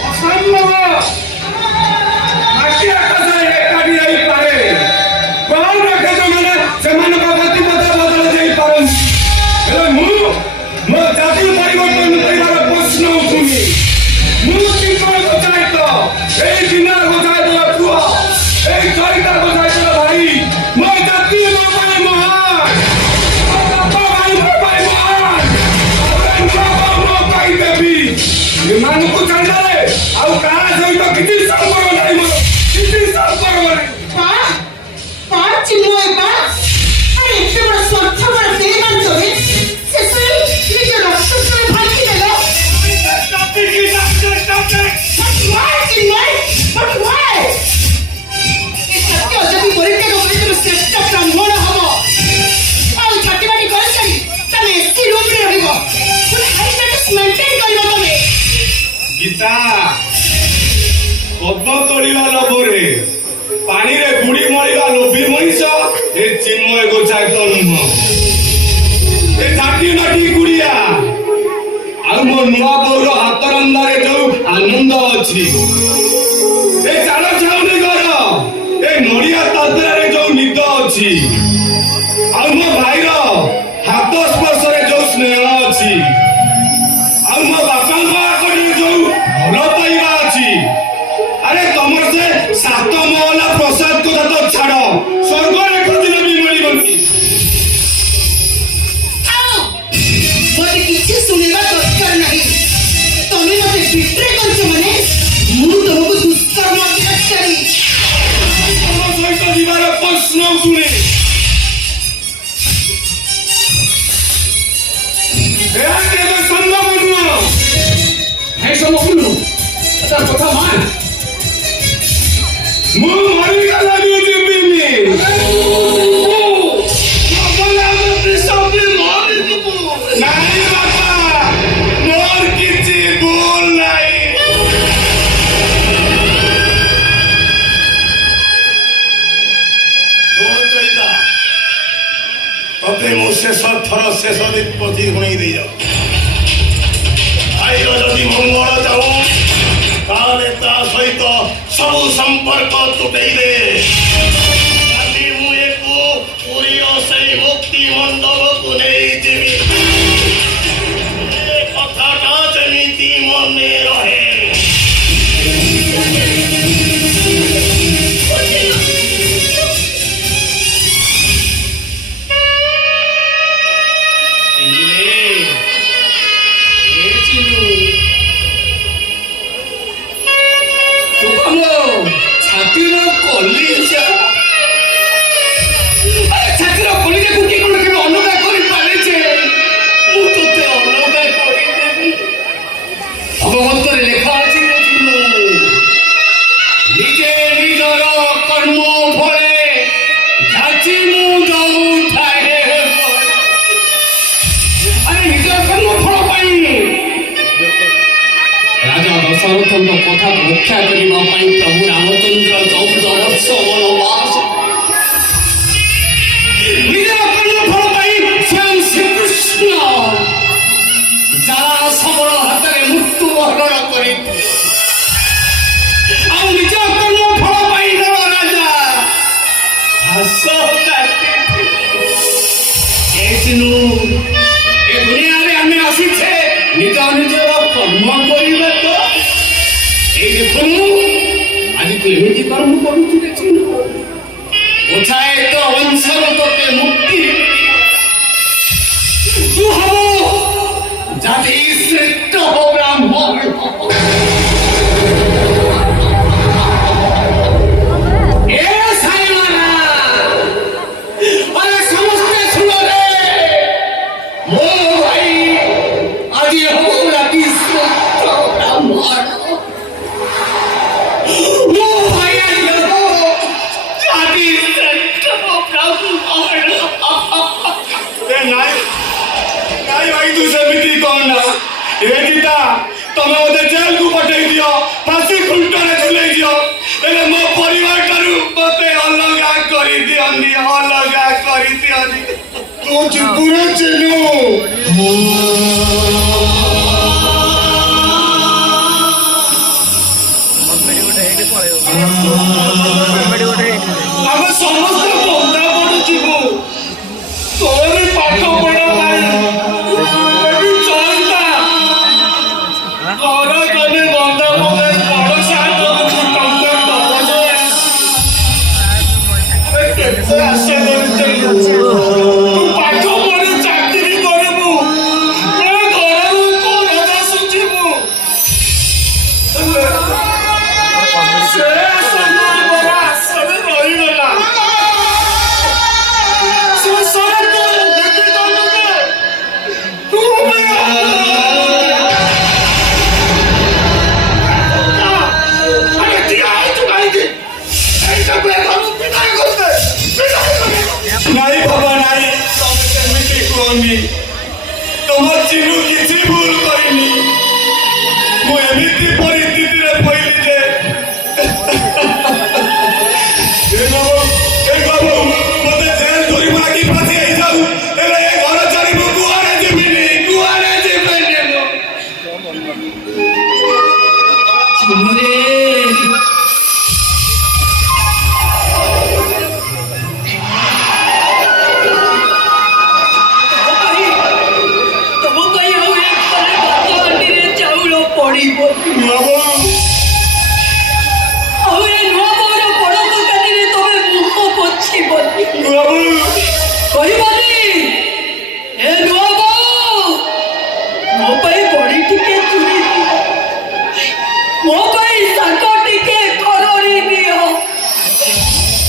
ଅସମ୍ଭବ। ମାଟି ଆକାଶରେ ଏକାଠି ହେଇପାରେ। କଣ ରଖେ ସେମାନେ ସେମାନଙ୍କ ଗତିପଥ ବଦଳ ଦେଇପାରନ୍ତି। ହେଲେ ମୁଁ ମୋ ଜାତି ପରିବର୍ତ୍ତନ କରିବାର ପ୍ରଶ୍ନ ଉଠୁନି। ମୁଁ କିପରି ଗୋଚାଇତ ଏଇ ଦିନ ଗୋଚାଇତର ପୁଅ, ଏଇ ଚରିତା ଗୋଚାଇତର ଭାଇ, ମୋ ଜାତି ମୋ ପାଇଁ ମହାନ, ମୋ ବାପା ଭାଇ ମୋ ପାଇଁ ମହାନ, ମୋ ପାଇଁ ଦେବୀ। ଏମାନଙ୍କୁ ଛାଡ଼ିଦେଲେ ଆଉ କାହା ସହିତ କିଛି ସମ୍ପର୍କ ନାହିଁ ମୋର, କିଛି ସମ୍ପର୍କ ନାହିଁ। ପା ଚିନ୍ମୟ ପା, ଆରେ ଏତେ ବଡ଼ ସ୍ୱାର୍ଥପର ବେଇମାନ ତମେ, ଶେଷରେ ନିଜ ରକ୍ତ ସହ ଭାଙ୍ଗି ଦେଲ। But why, Chinmay? But why? ଏ ସତ୍ୟ ଯଦି ପରିତ୍ୟାଗ କରି ତମେ ଶ୍ରେଷ୍ଠ ବ୍ରାହ୍ମଣ ହବ, ଆଉ ଝଟିବାଟି କରିସାରି ତମେ ଏସି ରୁମରେ ରହିବ, ପୁଣି ହାଇ ଷ୍ଟାଟସ୍ ମେଣ୍ଟେନ୍ କରିବ ତମେ। ଗୀତା, ପଦ୍ମ ତୋଳିବା ଲୋଭରେ ପାଣିରେ ବୁଡ଼ି ମରିବା ଲୋଭୀ ମଣିଷ ଏ ଚିନ୍ମୟ ଗୋଚାଇତ ନୁହଁ। ଏ ଝାଟି ମାଟି ଗୁଡିଆ ଆଉ ମୋ ନୂଆ ବୋଉର ହାତ ରନ୍ଧାରେ ଯୋଉ ଆନନ୍ଦ ଅଛି, ଏ ଚାଳ ଛାଉଣି ଘର, ଏ ନଡ଼ିଆ ତାଦ୍ରାରେ ଯୋଉ ନିଦ ଅଛି, ଆଉ ମୋ ଭାଇର ହାତ ସ୍ପର୍ଶରେ ଯୋଉ ସ୍ନେହ ଅଛି, ଆଉ ମୋ ବାପାଙ୍କ ଆଗରେ ଯୋଉ ଭଲ ପାଇବା ଅଛି, ଆରେ ତମର ସେ 7 ମହଲା ପ୍ରସାଦ କଥା ତ ଛାଡ, ସ୍ୱର୍ଗରେ ଖୋଜିଲେ ବି ମିଳିବନି। ମୋତେ କିଛି ଶୁଣିବା ଦରକାର ନାହିଁ। ତମେ ମୋତେ ବିଟ୍ରେ କରିଛ ମାନେ ମୁଁ ତମକୁ ଦୁଷ୍କର୍ମ ତିରସ୍କାରୀ। ତମ ସହିତ ଯିବାର ପ୍ରଶ୍ନ ଶୁଣେ। ଏହା କେବେ ସମ୍ଭବ ନୁହଁ। ହେ ସମ୍ଭବ ତା କଥା ମାନ। ମୁଁ ମରିଗଲା ବି ଯିବିନି। ନାଇଁ ବାପା, ମୋର କିଛି ଭୁଲ ନାହିଁ। ତତେ ମୁଁ ଶେଷ ଥର ଶେଷ ପଥି ଶୁଣେଇ ଦେଇଯାଉ। ଭାଇର ଯଦି ମଙ୍ଗଳ ଚାହୁଁ ତାହେଲେ ତା ସହିତ ସବୁ ସମ୍ପର୍କ ତୁଟେଇ ଦେ। କାଲି ମୁଁ ଏକୁ ପୁରୀର ସେଇ ମୁକ୍ତି ମଣ୍ଡପକୁ ନେଇଯିବି। ଏ କଥାଟା ଯେମିତି ମନେ ରହେ। ଛାତିର କଲିଜା, ଛାତିର କଲିଜା ଗୋଟିଏ କଣ କେବେ ଅଲଗା କରିପାରେ ଯେ ମୁଁ ତୋତେ ଅଲଗା କରିଦେବି। ଭଗବତରେ ଲେଖା ଅଛି ନିଜେ ନିଜର କର୍ମ ଫଳେ ଯାଚି ମୁଁ ଦଉଥାଏ। ଆରେ ନିଜର କର୍ମ ଫଳ ପାଇଁ ରାଜା ଦଶରଥଙ୍କ କଥା ରକ୍ଷା କରିବା ପାଇଁ ପ୍ରଭୁ ରାମଚନ୍ଦ୍ର 14 ବର୍ଷ ବନବାସ, ନିଜର କର୍ମ ଫଳ ପାଇଁ ସ୍ୱୟଂ ଶ୍ରୀକୃଷ୍ଣ ଯାହା ସବଳ ହାତରେ ମୃତ୍ୟୁ ବରଣ କରିଥିଲେ, ଆଉ ନିଜ କର୍ମ ଫଳ ପାଇଁ ନଳ ରାଜା ଘାସ କାଟିଥିଲେ। ଏମିତି କର୍ମ କରୁଛୁ ଦେଖିନୁ ଓଛାଏ ତ ଅଂଶର ତୋତେ ମୁକ୍ତି ତୁ ହବ ଜାତି ଶ୍ରେଷ୍ଠ ବ୍ରାହ୍ମଣ ଏ ସାଇମାନା ଆରେ ସମସ୍ତେ ଶୁଣରେ ମୋ ଭାଇ ଆଜି ହବ ଜାତି ଶ୍ରେଷ୍ଠ ବ୍ରାହ୍ମଣ ମୋ ଭାଇ ଆଜି ହବ ଜାତି ଶ୍ରେଷ୍ଠ ବ୍ରାହ୍ମଣ ନାଇଁ ନାଇଁ ଭାଇ ତୁ ସେମିତି କଣ ନା ଏ ଗୀତା ତମେ ମତେ ଜେଲକୁ ପଠେଇ ଦିଅ ଫାଶୀ ଖୁଣ୍ଟରେ ଝୁଲେଇ ଦିଅ ହେଲେ ମୋ ପରିବାର ଠାରୁ ମତେ ଅଲଗା କରିଦିଅନି ଅଲଗା କରିଦିଅନି ତୁ ଯିବୁରେ ଚିନୁ ଆମେ ସମସ୍ତେ ବନ୍ଧା ପଡୁଯିବୁ ତୋରି ପାଠ ପଢା ପାଇଁ ଏଠି ଚଳିତା ଘର ଜମି ବନ୍ଧା ପକେଇ ବଡ ସାହାଯ୍ୟ ଟଙ୍କା ପାବନ କେତେ ଆଶା କରିଥିଲୁ ତୁ ପାଠ ପଢି ଚାକିରି କରିବୁ ଘରରୁ କଣ ଶୁଝିବୁ ସେ ଆଶରେ ରହିଗଲା ନାଇଁ ବାବା ନାଇଁ ତମେ ସେମିତି କୁହନି ତମ ଚିନୁ କିଛି ଭୁଲ କରିନି ମୁଁ ଏମିତି ପରିସ୍ଥିତିରେ ପଇଲି ଯେ ମତେ ଜେଲ ଧରିବୁ ନା କି ଫାଶୀ ହେଇଯାଉ ହେଲେ ଏ ଘର ଛାଡି ମୁଁ କୁଆଡେ ଯିବିନି ଚିନୁରେ ତମ ପାଇଁ ଆଉ ଏ ଘରେ ଭାତ ହାଣ୍ଡିରେ ଚାଉଳ ପଡିବ ଆଉ ଏ ନୂଆ ବୋଉର ବଡ ଦୋକାନରେ ତମେ ମୁହଁ ପୋଛିବନି କହିବନି ଏ ନୂଆ ବୋଉ ମୋ ପାଇଁ ବଡି ଟିକେ ଚୁରି ଦିଅ ମୋ ପାଇଁ ଶାଗ ଟିକେ କରରି ଦିଅ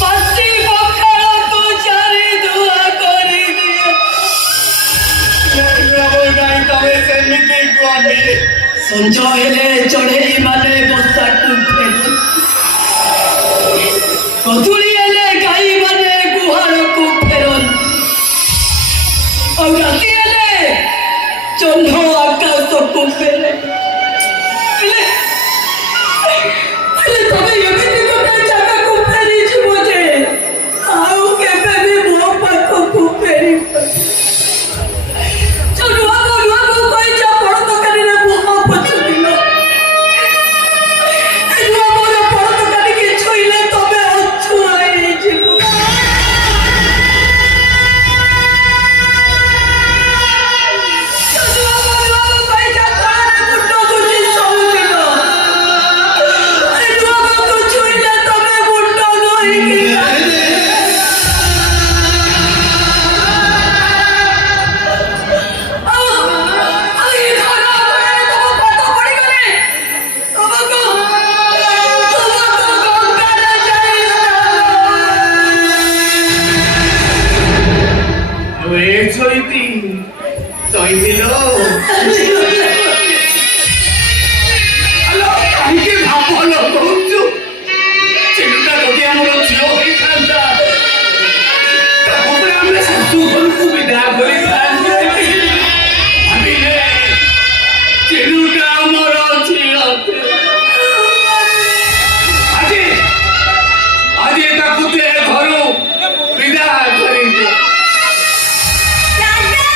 ପାଶୀ ପଖାଳକୁ ଚାରି ଧୁଆ କରିଦିଅ ନାଇଁ ତମେ ସେମିତି କୁହନି ସଞ୍ଜ ହେଲେ ଚଢେଇ ମାନେ ବସାକୁ ଫେରନ୍ତି କଦୁଳି ହେଲେ ଗାଈ ମାନେ ଗୁହାଳକୁ ଫେରନ୍ତି ଆଉ ରାତି ହେଲେ ଚନ୍ଦ ଆକାଶକୁ ଫେରେ ହେଲେ ତମେ ଏମିତି ଗୋଟେ ଜାଗାକୁ ଫେରିଯିବ ଯେ ଆଉ କେବେ ବି ମୋ ପାଖକୁ ଫେରିବନି ନୂଆ ବୋଉ କହିଛ ବଡ ଦୋକାନରେ ମୁହଁ ପୋଛୁଥିଲ ନୂଆ ବୋଉର ବଡ ଦୋକାନୀକି ଛୁଇଁଲେ ତମେ ଅଛୁଆ ହେଇଯିବ ଚଇଥିଲ କାହିଁକି ଭାବ ଲଗଉଛୁ ଚିନ୍ତା ଯଦି ଆମର ଝିଅ ହେଇଥାନ୍ତା ତାପରେ ଆମେ ଶାଶୁ ଘରକୁ ବିଦା କରିଥାନ୍ତେ ଭାବିଲେ ଚିନ୍ତା ଆମର ଝିଅ ଆଜି ତାକୁ ସେ ଘରୁ ବିଦା କରିଦେ Dada!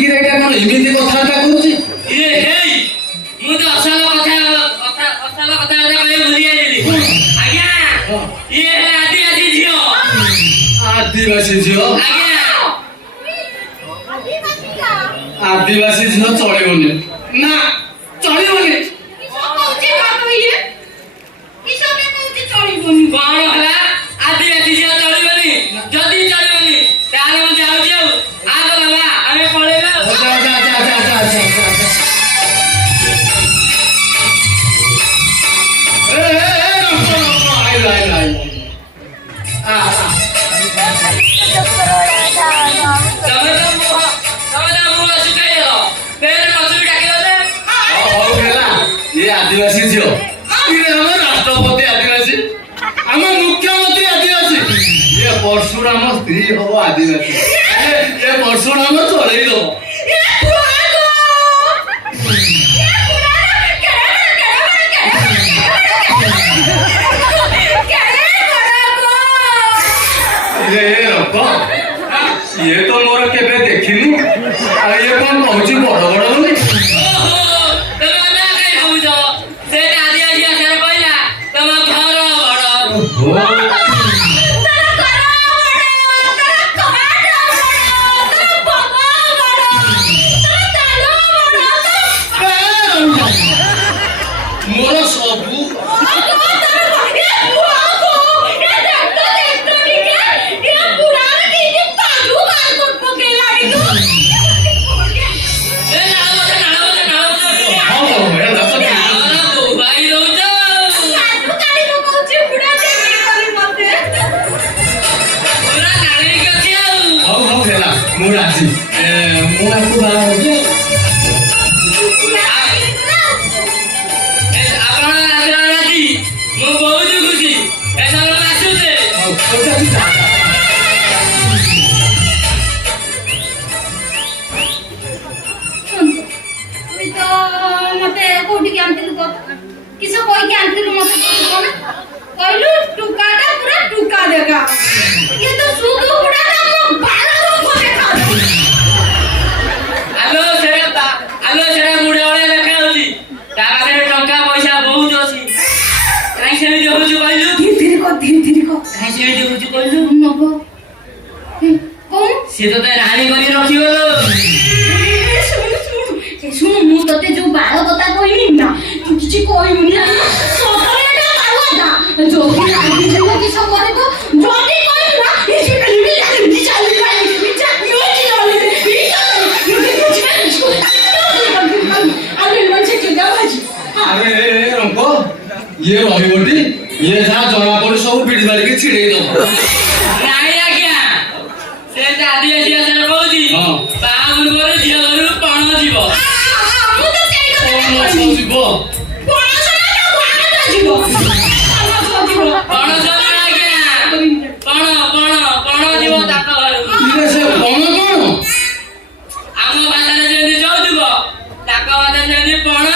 ଆସିକିରି ଏଇଟା କଣ ଏମିତି କଥାବାର୍ତ୍ତା କରୁଛି? ଇଏ ହେଇ ମୁଁ ତ ଅସଲ କଥା କହିବି ଭୁଲି ଯାଇଥିଲି। ଆଜ୍ଞା ଇଏ ହେଲା ଆଦିବାସୀ ଝିଅ। ଆଦିବାସୀ ଝିଅ? ଆଜ୍ଞା ଆଦିବାସୀ ଝିଅ ଚଳିବନି। ନା ଚଳିବନି। କଣ ହେଲା ଆଦିବାସୀ ଝିଅ ଚଳିବନି? ଯଦି ଚଳିବନି ତାହେଲେ ମୁଁ ଯାଉଛି ଆଉ। ଆଗ ବାବା ଆମେ ପଳେଇବା ଆଉ। ଯା, ଯା, ଯା, ଯା, ଯା, ଯା, ଯା, ଯା। ରଙ୍କ, ଆଇଲା, ଆଇଲା, ଆଇଲା। ଆ, ଆ। ତମେ ତ ମୁହଁ ଶୁଖାଇଦେଲ। ଫେର ମସୁରୀ ଡାକିଲ ଯେ ହଉ ହେଲା। ଇଏ ଆଦିବାସୀ ଝିଅ। ଇଏ ଆମ ରାଷ୍ଟ୍ରପତି ଆଦିବାସୀ, ଆମ ମୁଖ୍ୟମନ୍ତ୍ରୀ ଆଦିବାସୀ। ଇଏ ପରଶୁରାମ ସ୍ତ୍ରୀ ହବ ଆଦିବାସୀ। ଏ ପରଶୁରାମ ଚଳେଇ ଦବ। ଏ ରକ, ଇଏ ତ ମୋର କେବେ ଦେଖିନି। ଆଉ ଇଏ କଣ କହୁଛି ବଡ ବଡ ବୋଲି? ଓହୋ ତମେ ଆମେ କାଇଁ ଭାବୁଛ? ସେ ଆଦିବାସୀ ଆସାରେ କହିଲା ତମ ଘର ବଡ। ଓହୋ। ମୋର ସବୁ ହଉ ହେଲା ତ। ହଉ ହଉ ହେଲା, ମୁଁ ରାଜି। ମୁଁ ଆକୁ ବାହା ହଉଛି। ମୁଁ ବହୁତ ଖୁସି ଏସବୁ ଆସୁଛେ। ହଉ, ହଉ, ଯା, ଯା। ମତେ କୋଉଠିକି ଆଣିଥିଲୁ କିସ କହିକି ଆଣିଥିଲୁ ମତେ କହିଲୁ ଟୁକାଟା ପୁରା ଟୁକା ଦେଖା କିନ୍ତୁ ସୁଦୁ ପୁରାଟା ମୋ ବାଳ ଦେଖା। ଆଲୋ ସେଟା ବୁଢା ଭଳିଆ ଦେଖାଯାଉଛି। ତା ପାଖରେ ଟଙ୍କା ପଇସା ବହୁତ ଅଛି। କାହିଁ ସେମିତି ହଉଛୁ କହିଲୁ? ଧୀରେ କହ କାହିଁ ସେମିତି ହଉଛୁ କହିଲୁ? ନବ କଣ ସିଏ ତତେ ରାଣୀ କରି ରଖିବ ଲୋ। ଶୁଣୁ ମୁଁ ତତେ ଯୋଉ ବାଳ କଥା କହିନି ନା ତୁ କିଛି କହିବୁନି ସତରେ ଏଟା ବାଳଟା ଯଦି ଲାଗିଯିବ କିସ କରିବ ଯଦି କହିବୁ ନା ଏଠି ଖାଲି ଲାଗି ଚାଲି ପାଇ ଚାଲି ଅଛି ଆରେ ରଙ୍କ, ଇଏ ରହିବଟି? ଇଏ ଯାହା ଜଣା ପଡି ସବୁ ବିଡ଼ି ବାଡ଼ିକି ଛିଡେଇ ଦବ। ନାଇଁ ଆଜ୍ଞା ସେ ଆଦିବାସୀ ଆସାରେ କହୁଛି ହଁ। ବାହା ପୂର୍ବରୁ ଝିଅ ଘରକୁ ପଣ ଯିବ। କଣ ଯିବ? ପଣ ଯିବ ଆଜ୍ଞା। ପଣ ଯିବ ତାଙ୍କ ଘରକୁ। ଇରେ ସେ କଣ କଣ? ଆମ ଭାଷାରେ ଯେମିତି ଯୌତୁକ ତାଙ୍କ ଭାଷାରେ ଯେମିତି ପଣ।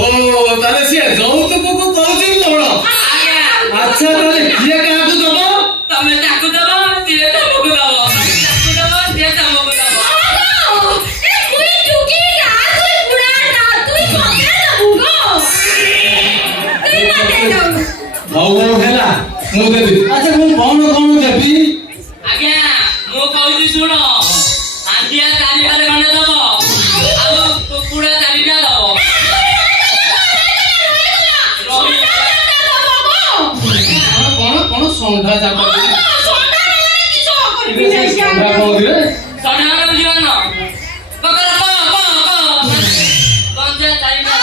ଓହୋ, ତାହେଲେ ସିଏ ଯୌତୁକକୁ କହୁଛି କଣ? ଆଜ୍ଞା ଆଚ୍ଛା, ତାହେଲେ କିଏ କାହାକୁ ଦବ? ତମେ ତାକୁ ଦବ ସିଏ ତମକୁ ଦବ। ତମେ ତାକୁ ଦବ ସିଏ ତମକୁ ଦବ। ହଉ ହଉ ହେଲା, ମୁଁ ଦେବି। ଆଚ୍ଛା, ମୁଁ କଣ କଣ ଦେବି? ଆଜ୍ଞା ମୁଁ କହୁଛି ଶୁଣ। ହାଣ୍ଡିଆ 4 ଭାର ଖଣ୍ଡେ ଦବ ଆଉ କୁକୁଡ଼ା 4ଟା ଦବ। କଣ କଣ ଷଣ୍ଢା ଚାପ? ଷଣ୍ଢା କଣ ଦିରେ? ସଢାର ବୁଝିବନ କଞ୍ଚା 4ଟା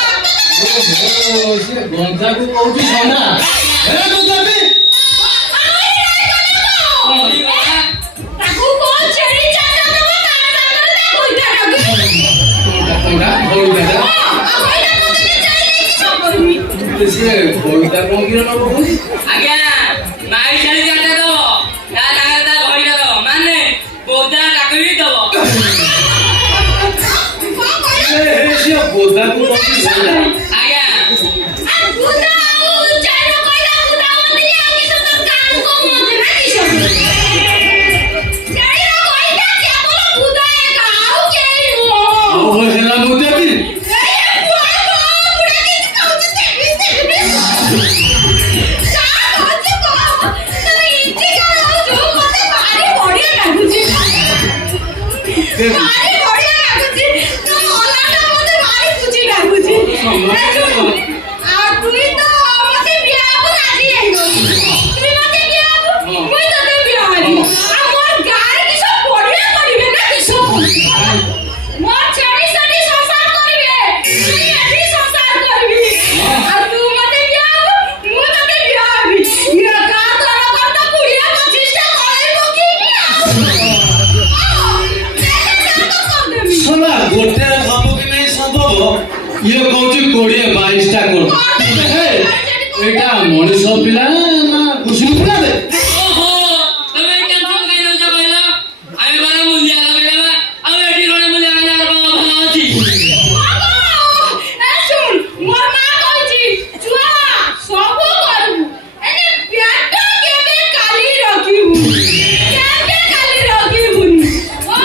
ଓହୋ, ସିଏ ଗଞ୍ଜାକୁ କହୁଛି ଷଣ୍ଢା। ଏ ମୁଁ ଦେବି। ଟଙ୍କା ଭଇଦାଟା ସିଏ ଭଇଦା କଣ କିଲୋ ନବ କହୁଛି? ଆଜ୍ଞା ମାଇ ଛାଳି 4ଟା ଦବ ତା ସାଙ୍ଗରେ ତା ଘଇଟା ଦବ ମାନେ ବୋଦା ତାକୁ ବି ଦବ। ସିଏ ବୋଦାକୁ କହୁଛି ଷଣ୍ଢା। ଆଜ୍ଞା ଆଉ ଭାରି ବଢିଆ ଲାଗୁଛି ତୋ ମନଟା ମତେ ଭାରି ଖୁସି ଲାଗୁଛି ଆଉ ତୁଇ ତ ମତେ ବିୟାକୁ ରାଜି ହେଇଗଲୁ ତୁଇ ମତେ ବିୟାକୁ ମୁଇ ତତେ ବିୟା ହେବି ଆଉ ମୋର ଗାଁରେ କିସ ବଢିଆ କରିବେ ନା କିସ মোর ছেড়ি সাথে সংসার করবে তুই এটি সংসার করবি আর তুই মতে বিয়া মু ততে বিয়া হবি ইয়া কা তোর কথা 20-25 টা করাইব কি ଶଳା ଗୋଟେ ହବ କି ନାହିଁ ସମ୍ଭବ ଇଏ କହୁଛି 20-22ଟା କର ଏଇଟା ମଣିଷ ପିଲା ନା କୁସୁମ ପିଲା ରେ ଓହୋ ତମେ ଟେନସନ କାଇଁ ନଉଛ କହିଲ ଆମେ ବାରା ମୁଲିଆ ଲଗେଇବା ଆଉ ଏଠି କଣ ମୁଲିଆ ଲଗେଇବା ଭାଗ ଅଛି এ শুন মোর মা কইছি চুয়া সব করবু এনে পেটটা কেবে কালি রাখিবু কেবে কালি রাখিবু ও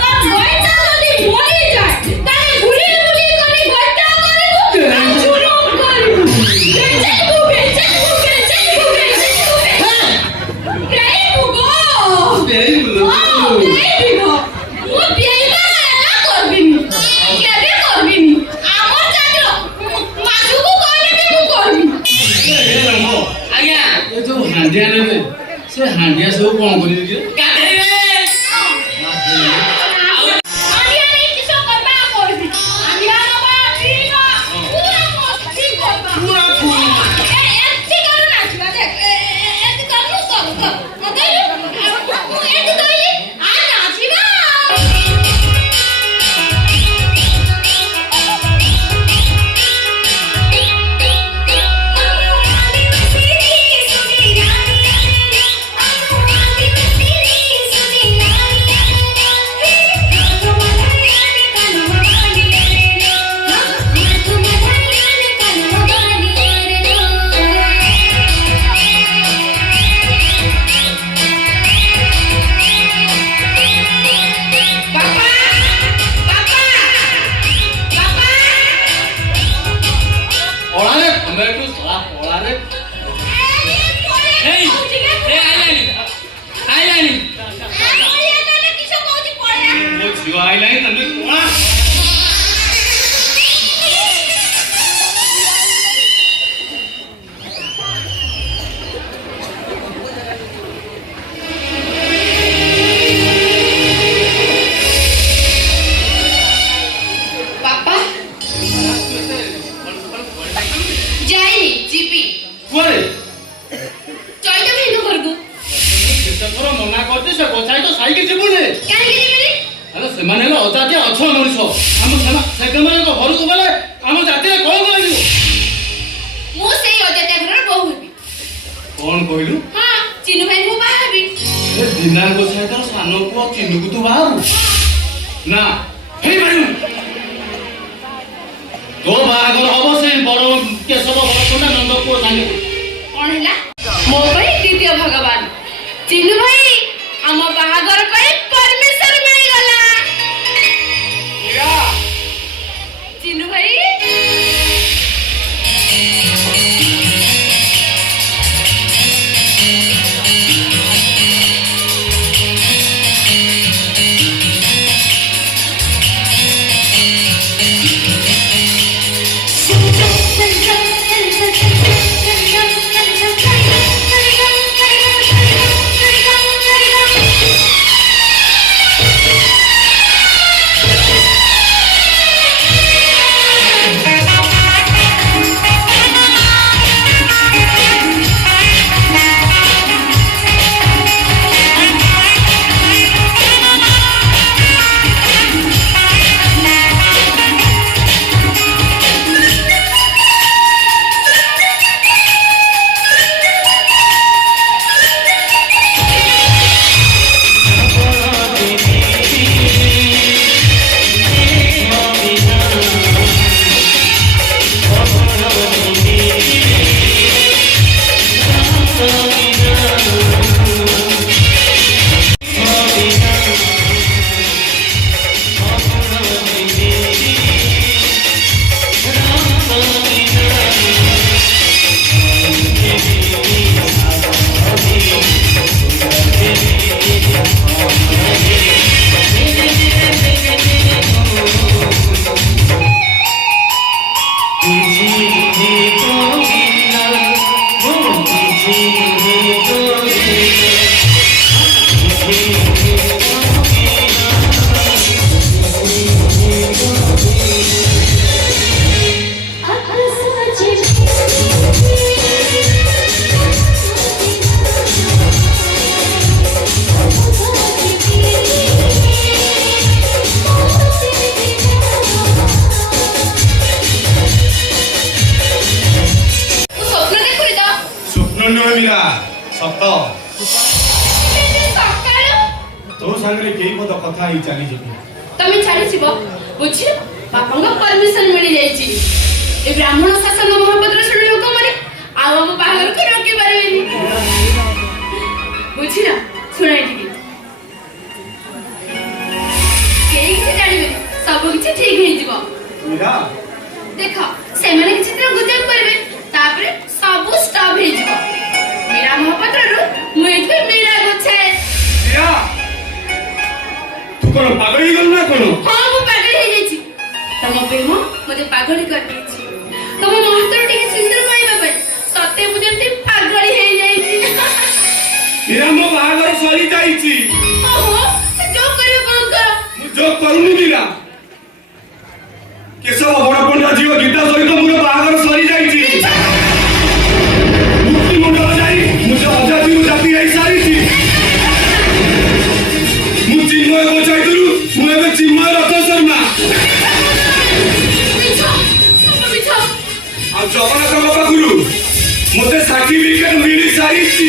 তোর বইটা যদি মরি যায় তাহলে গুলি গুলি করে গয়টা করবু আর জুলুম করবু বেচে গো দেইবু গো দেইবু মু বিয়াইবা না করবিনি কেবে করবিনি আমার জাতির মাঝুকু কইলে মু করবি ଆଜ୍ଞା ଏ ଯୋଉ ହାଣ୍ଡିଆ ନେବେ ସେ ହାଣ୍ଡିଆ ସବୁ କଣ କରିବେ କି କାଟେଇବେ আমিয়া নেই কিছু করবা করবি আমিয়া বাবা ঠিক পুরা মস্তি করবা পুরা এতি করু না ছিলা দেখ এতি করু কর মতে এতি কইলি আর নাচিবা বাবা বাবা বাবা ପଳାରେ ତମେ ଏଠୁ ଶଳା ପଳାରେ এই এ আইলানি ମୋ ଝିଅ ଆଇଲାଣି ତମେ ପଳା বাবা যাইনি জিপি କୁଆରେ চয়টা ভিন্ন করবো କେତେ ଥର ମନା କରୁଛି ସେ ବସାଇ ତ ସାଇକି ଯିବୁନି কালকে যাবেনি ଆରେ ସେମାନେ ହେଲେ ଅଜାତିଆ ଅଛ ମଣିଷ ସେ ସେମାନଙ୍କ ଘରକୁ ଗଲେ ଆମ ଜାତିରେ କଣ କହିବୁ ମୁଁ ସେଇ ଅଜାତିଆ ଘରର ବୋହୂ ହେବି କଣ କହିଲୁ ହଁ ଚିନୁ ଭାଇ ମୁଁ ବାହା ହେବି ଏ ଦିନା ଗୋସାଇ ତୋର ସାନ ପୁଅ ଚିନୁକୁ ତୁ ବାହାରୁ ନା ହେଇପାରିବୁ ତୋ ବାହାଘର ହବ ସେ ବଡ କେଶବ ବଡ ନନ୍ଦ ପୁଅ ସାଙ୍ଗେ କଣ ହେଲା ମୋ ପାଇଁ ଦ୍ୱିତୀୟ ଭଗବାନ ଚିନୁ ଭାଇ ଆମ ବାହାଘର ପାଇଁ ପରମେଶ୍ୱର ମିଳିଗଲା ଚିନୁ ଭାଇ ସକାଳୁ ତୋ ସାଙ୍ଗରେ କେଇ ପଦ କଥା ହେଇ ଚାଲିଯିବି। ତମେ ଛାଡ଼ିଯିବ ବୁଝିଲ ବାପାଙ୍କ ପରମିଶନ ମିଳିଯାଇଛି ଏ ବ୍ରାହ୍ମଣ ଶାସନ ମହାପତ୍ର ଶୁଣିବାକୁ ଲୋକମାନେ ଆଉ ଆମ ବାହାଘରକୁ ରୋକି ପାରିବେନି ବୁଝିଲ ଶୁଣ ଏଠିକି କେହି କିଛି ଜାଣିବେନି ସବୁ କିଛି ଠିକ ହେଇଯିବ ମୀରା ଦେଖ ସେମାନେ କିଛି ଦିନ ଗୁଜବ କରିବେ ତାପରେ ସବୁ ଷ୍ଟପ୍ ହେଇଯିବ ମୀରା ମହାପାତ୍ରରୁ ମୁଁ ଏଠି ମୀରା ଗୋଛାଏ ମୀରା ତୁ କଣ ପାଗଳ ହେଇଗଲୁ ନା କଣ? ହଁ ମୁଁ ପାଗଳ ହେଇଯାଇଛି ତମ ପ୍ରେମ ମତେ ପାଗଳି କରିଦେଇଛି ତମ ମହତ୍ଵ ଟିକେ ସୁନ୍ଦର ପାଇବା ପାଇଁ ସତେ ମୁଁ ଯେମିତି ପାଗଳି ହେଇଯାଇଛି ମୀରା ମୋ ବାହାଘର ସରି ଯାଇଛି। ଓହୋ ସେ ଯୋଉ କରିବ କଣ କର ମୁଁ ଯୋଗ କରୁନି ମୀରା। କେଶବ ବଡ ପଣ୍ଡା ଝିଅ ଗୀତା ସହିତ ମୋର ବାହାଘର ସରି ଯାଇଛି। ମୁକ୍ତି ମଣ୍ଡଳ ଯାଇ ମୁଁ ସେ ଅଜାତିରୁ ଜାତି ହେଇ ସାରିଛି। ମୁଁ ଚିନ୍ମୟ ଗୋଚାଇଥିଲୁ ମୁଁ ଏବେ ଚିନ୍ମୟ ରଥ ଶର୍ମା। ମିଛ ସବୁ ମିଛ ଆଉ ଜଗନ୍ନାଥଙ୍କ ପାଖରୁ ମତେ ସାର୍ଟିଫିକେଟ ମିଳି ସାରିଛି।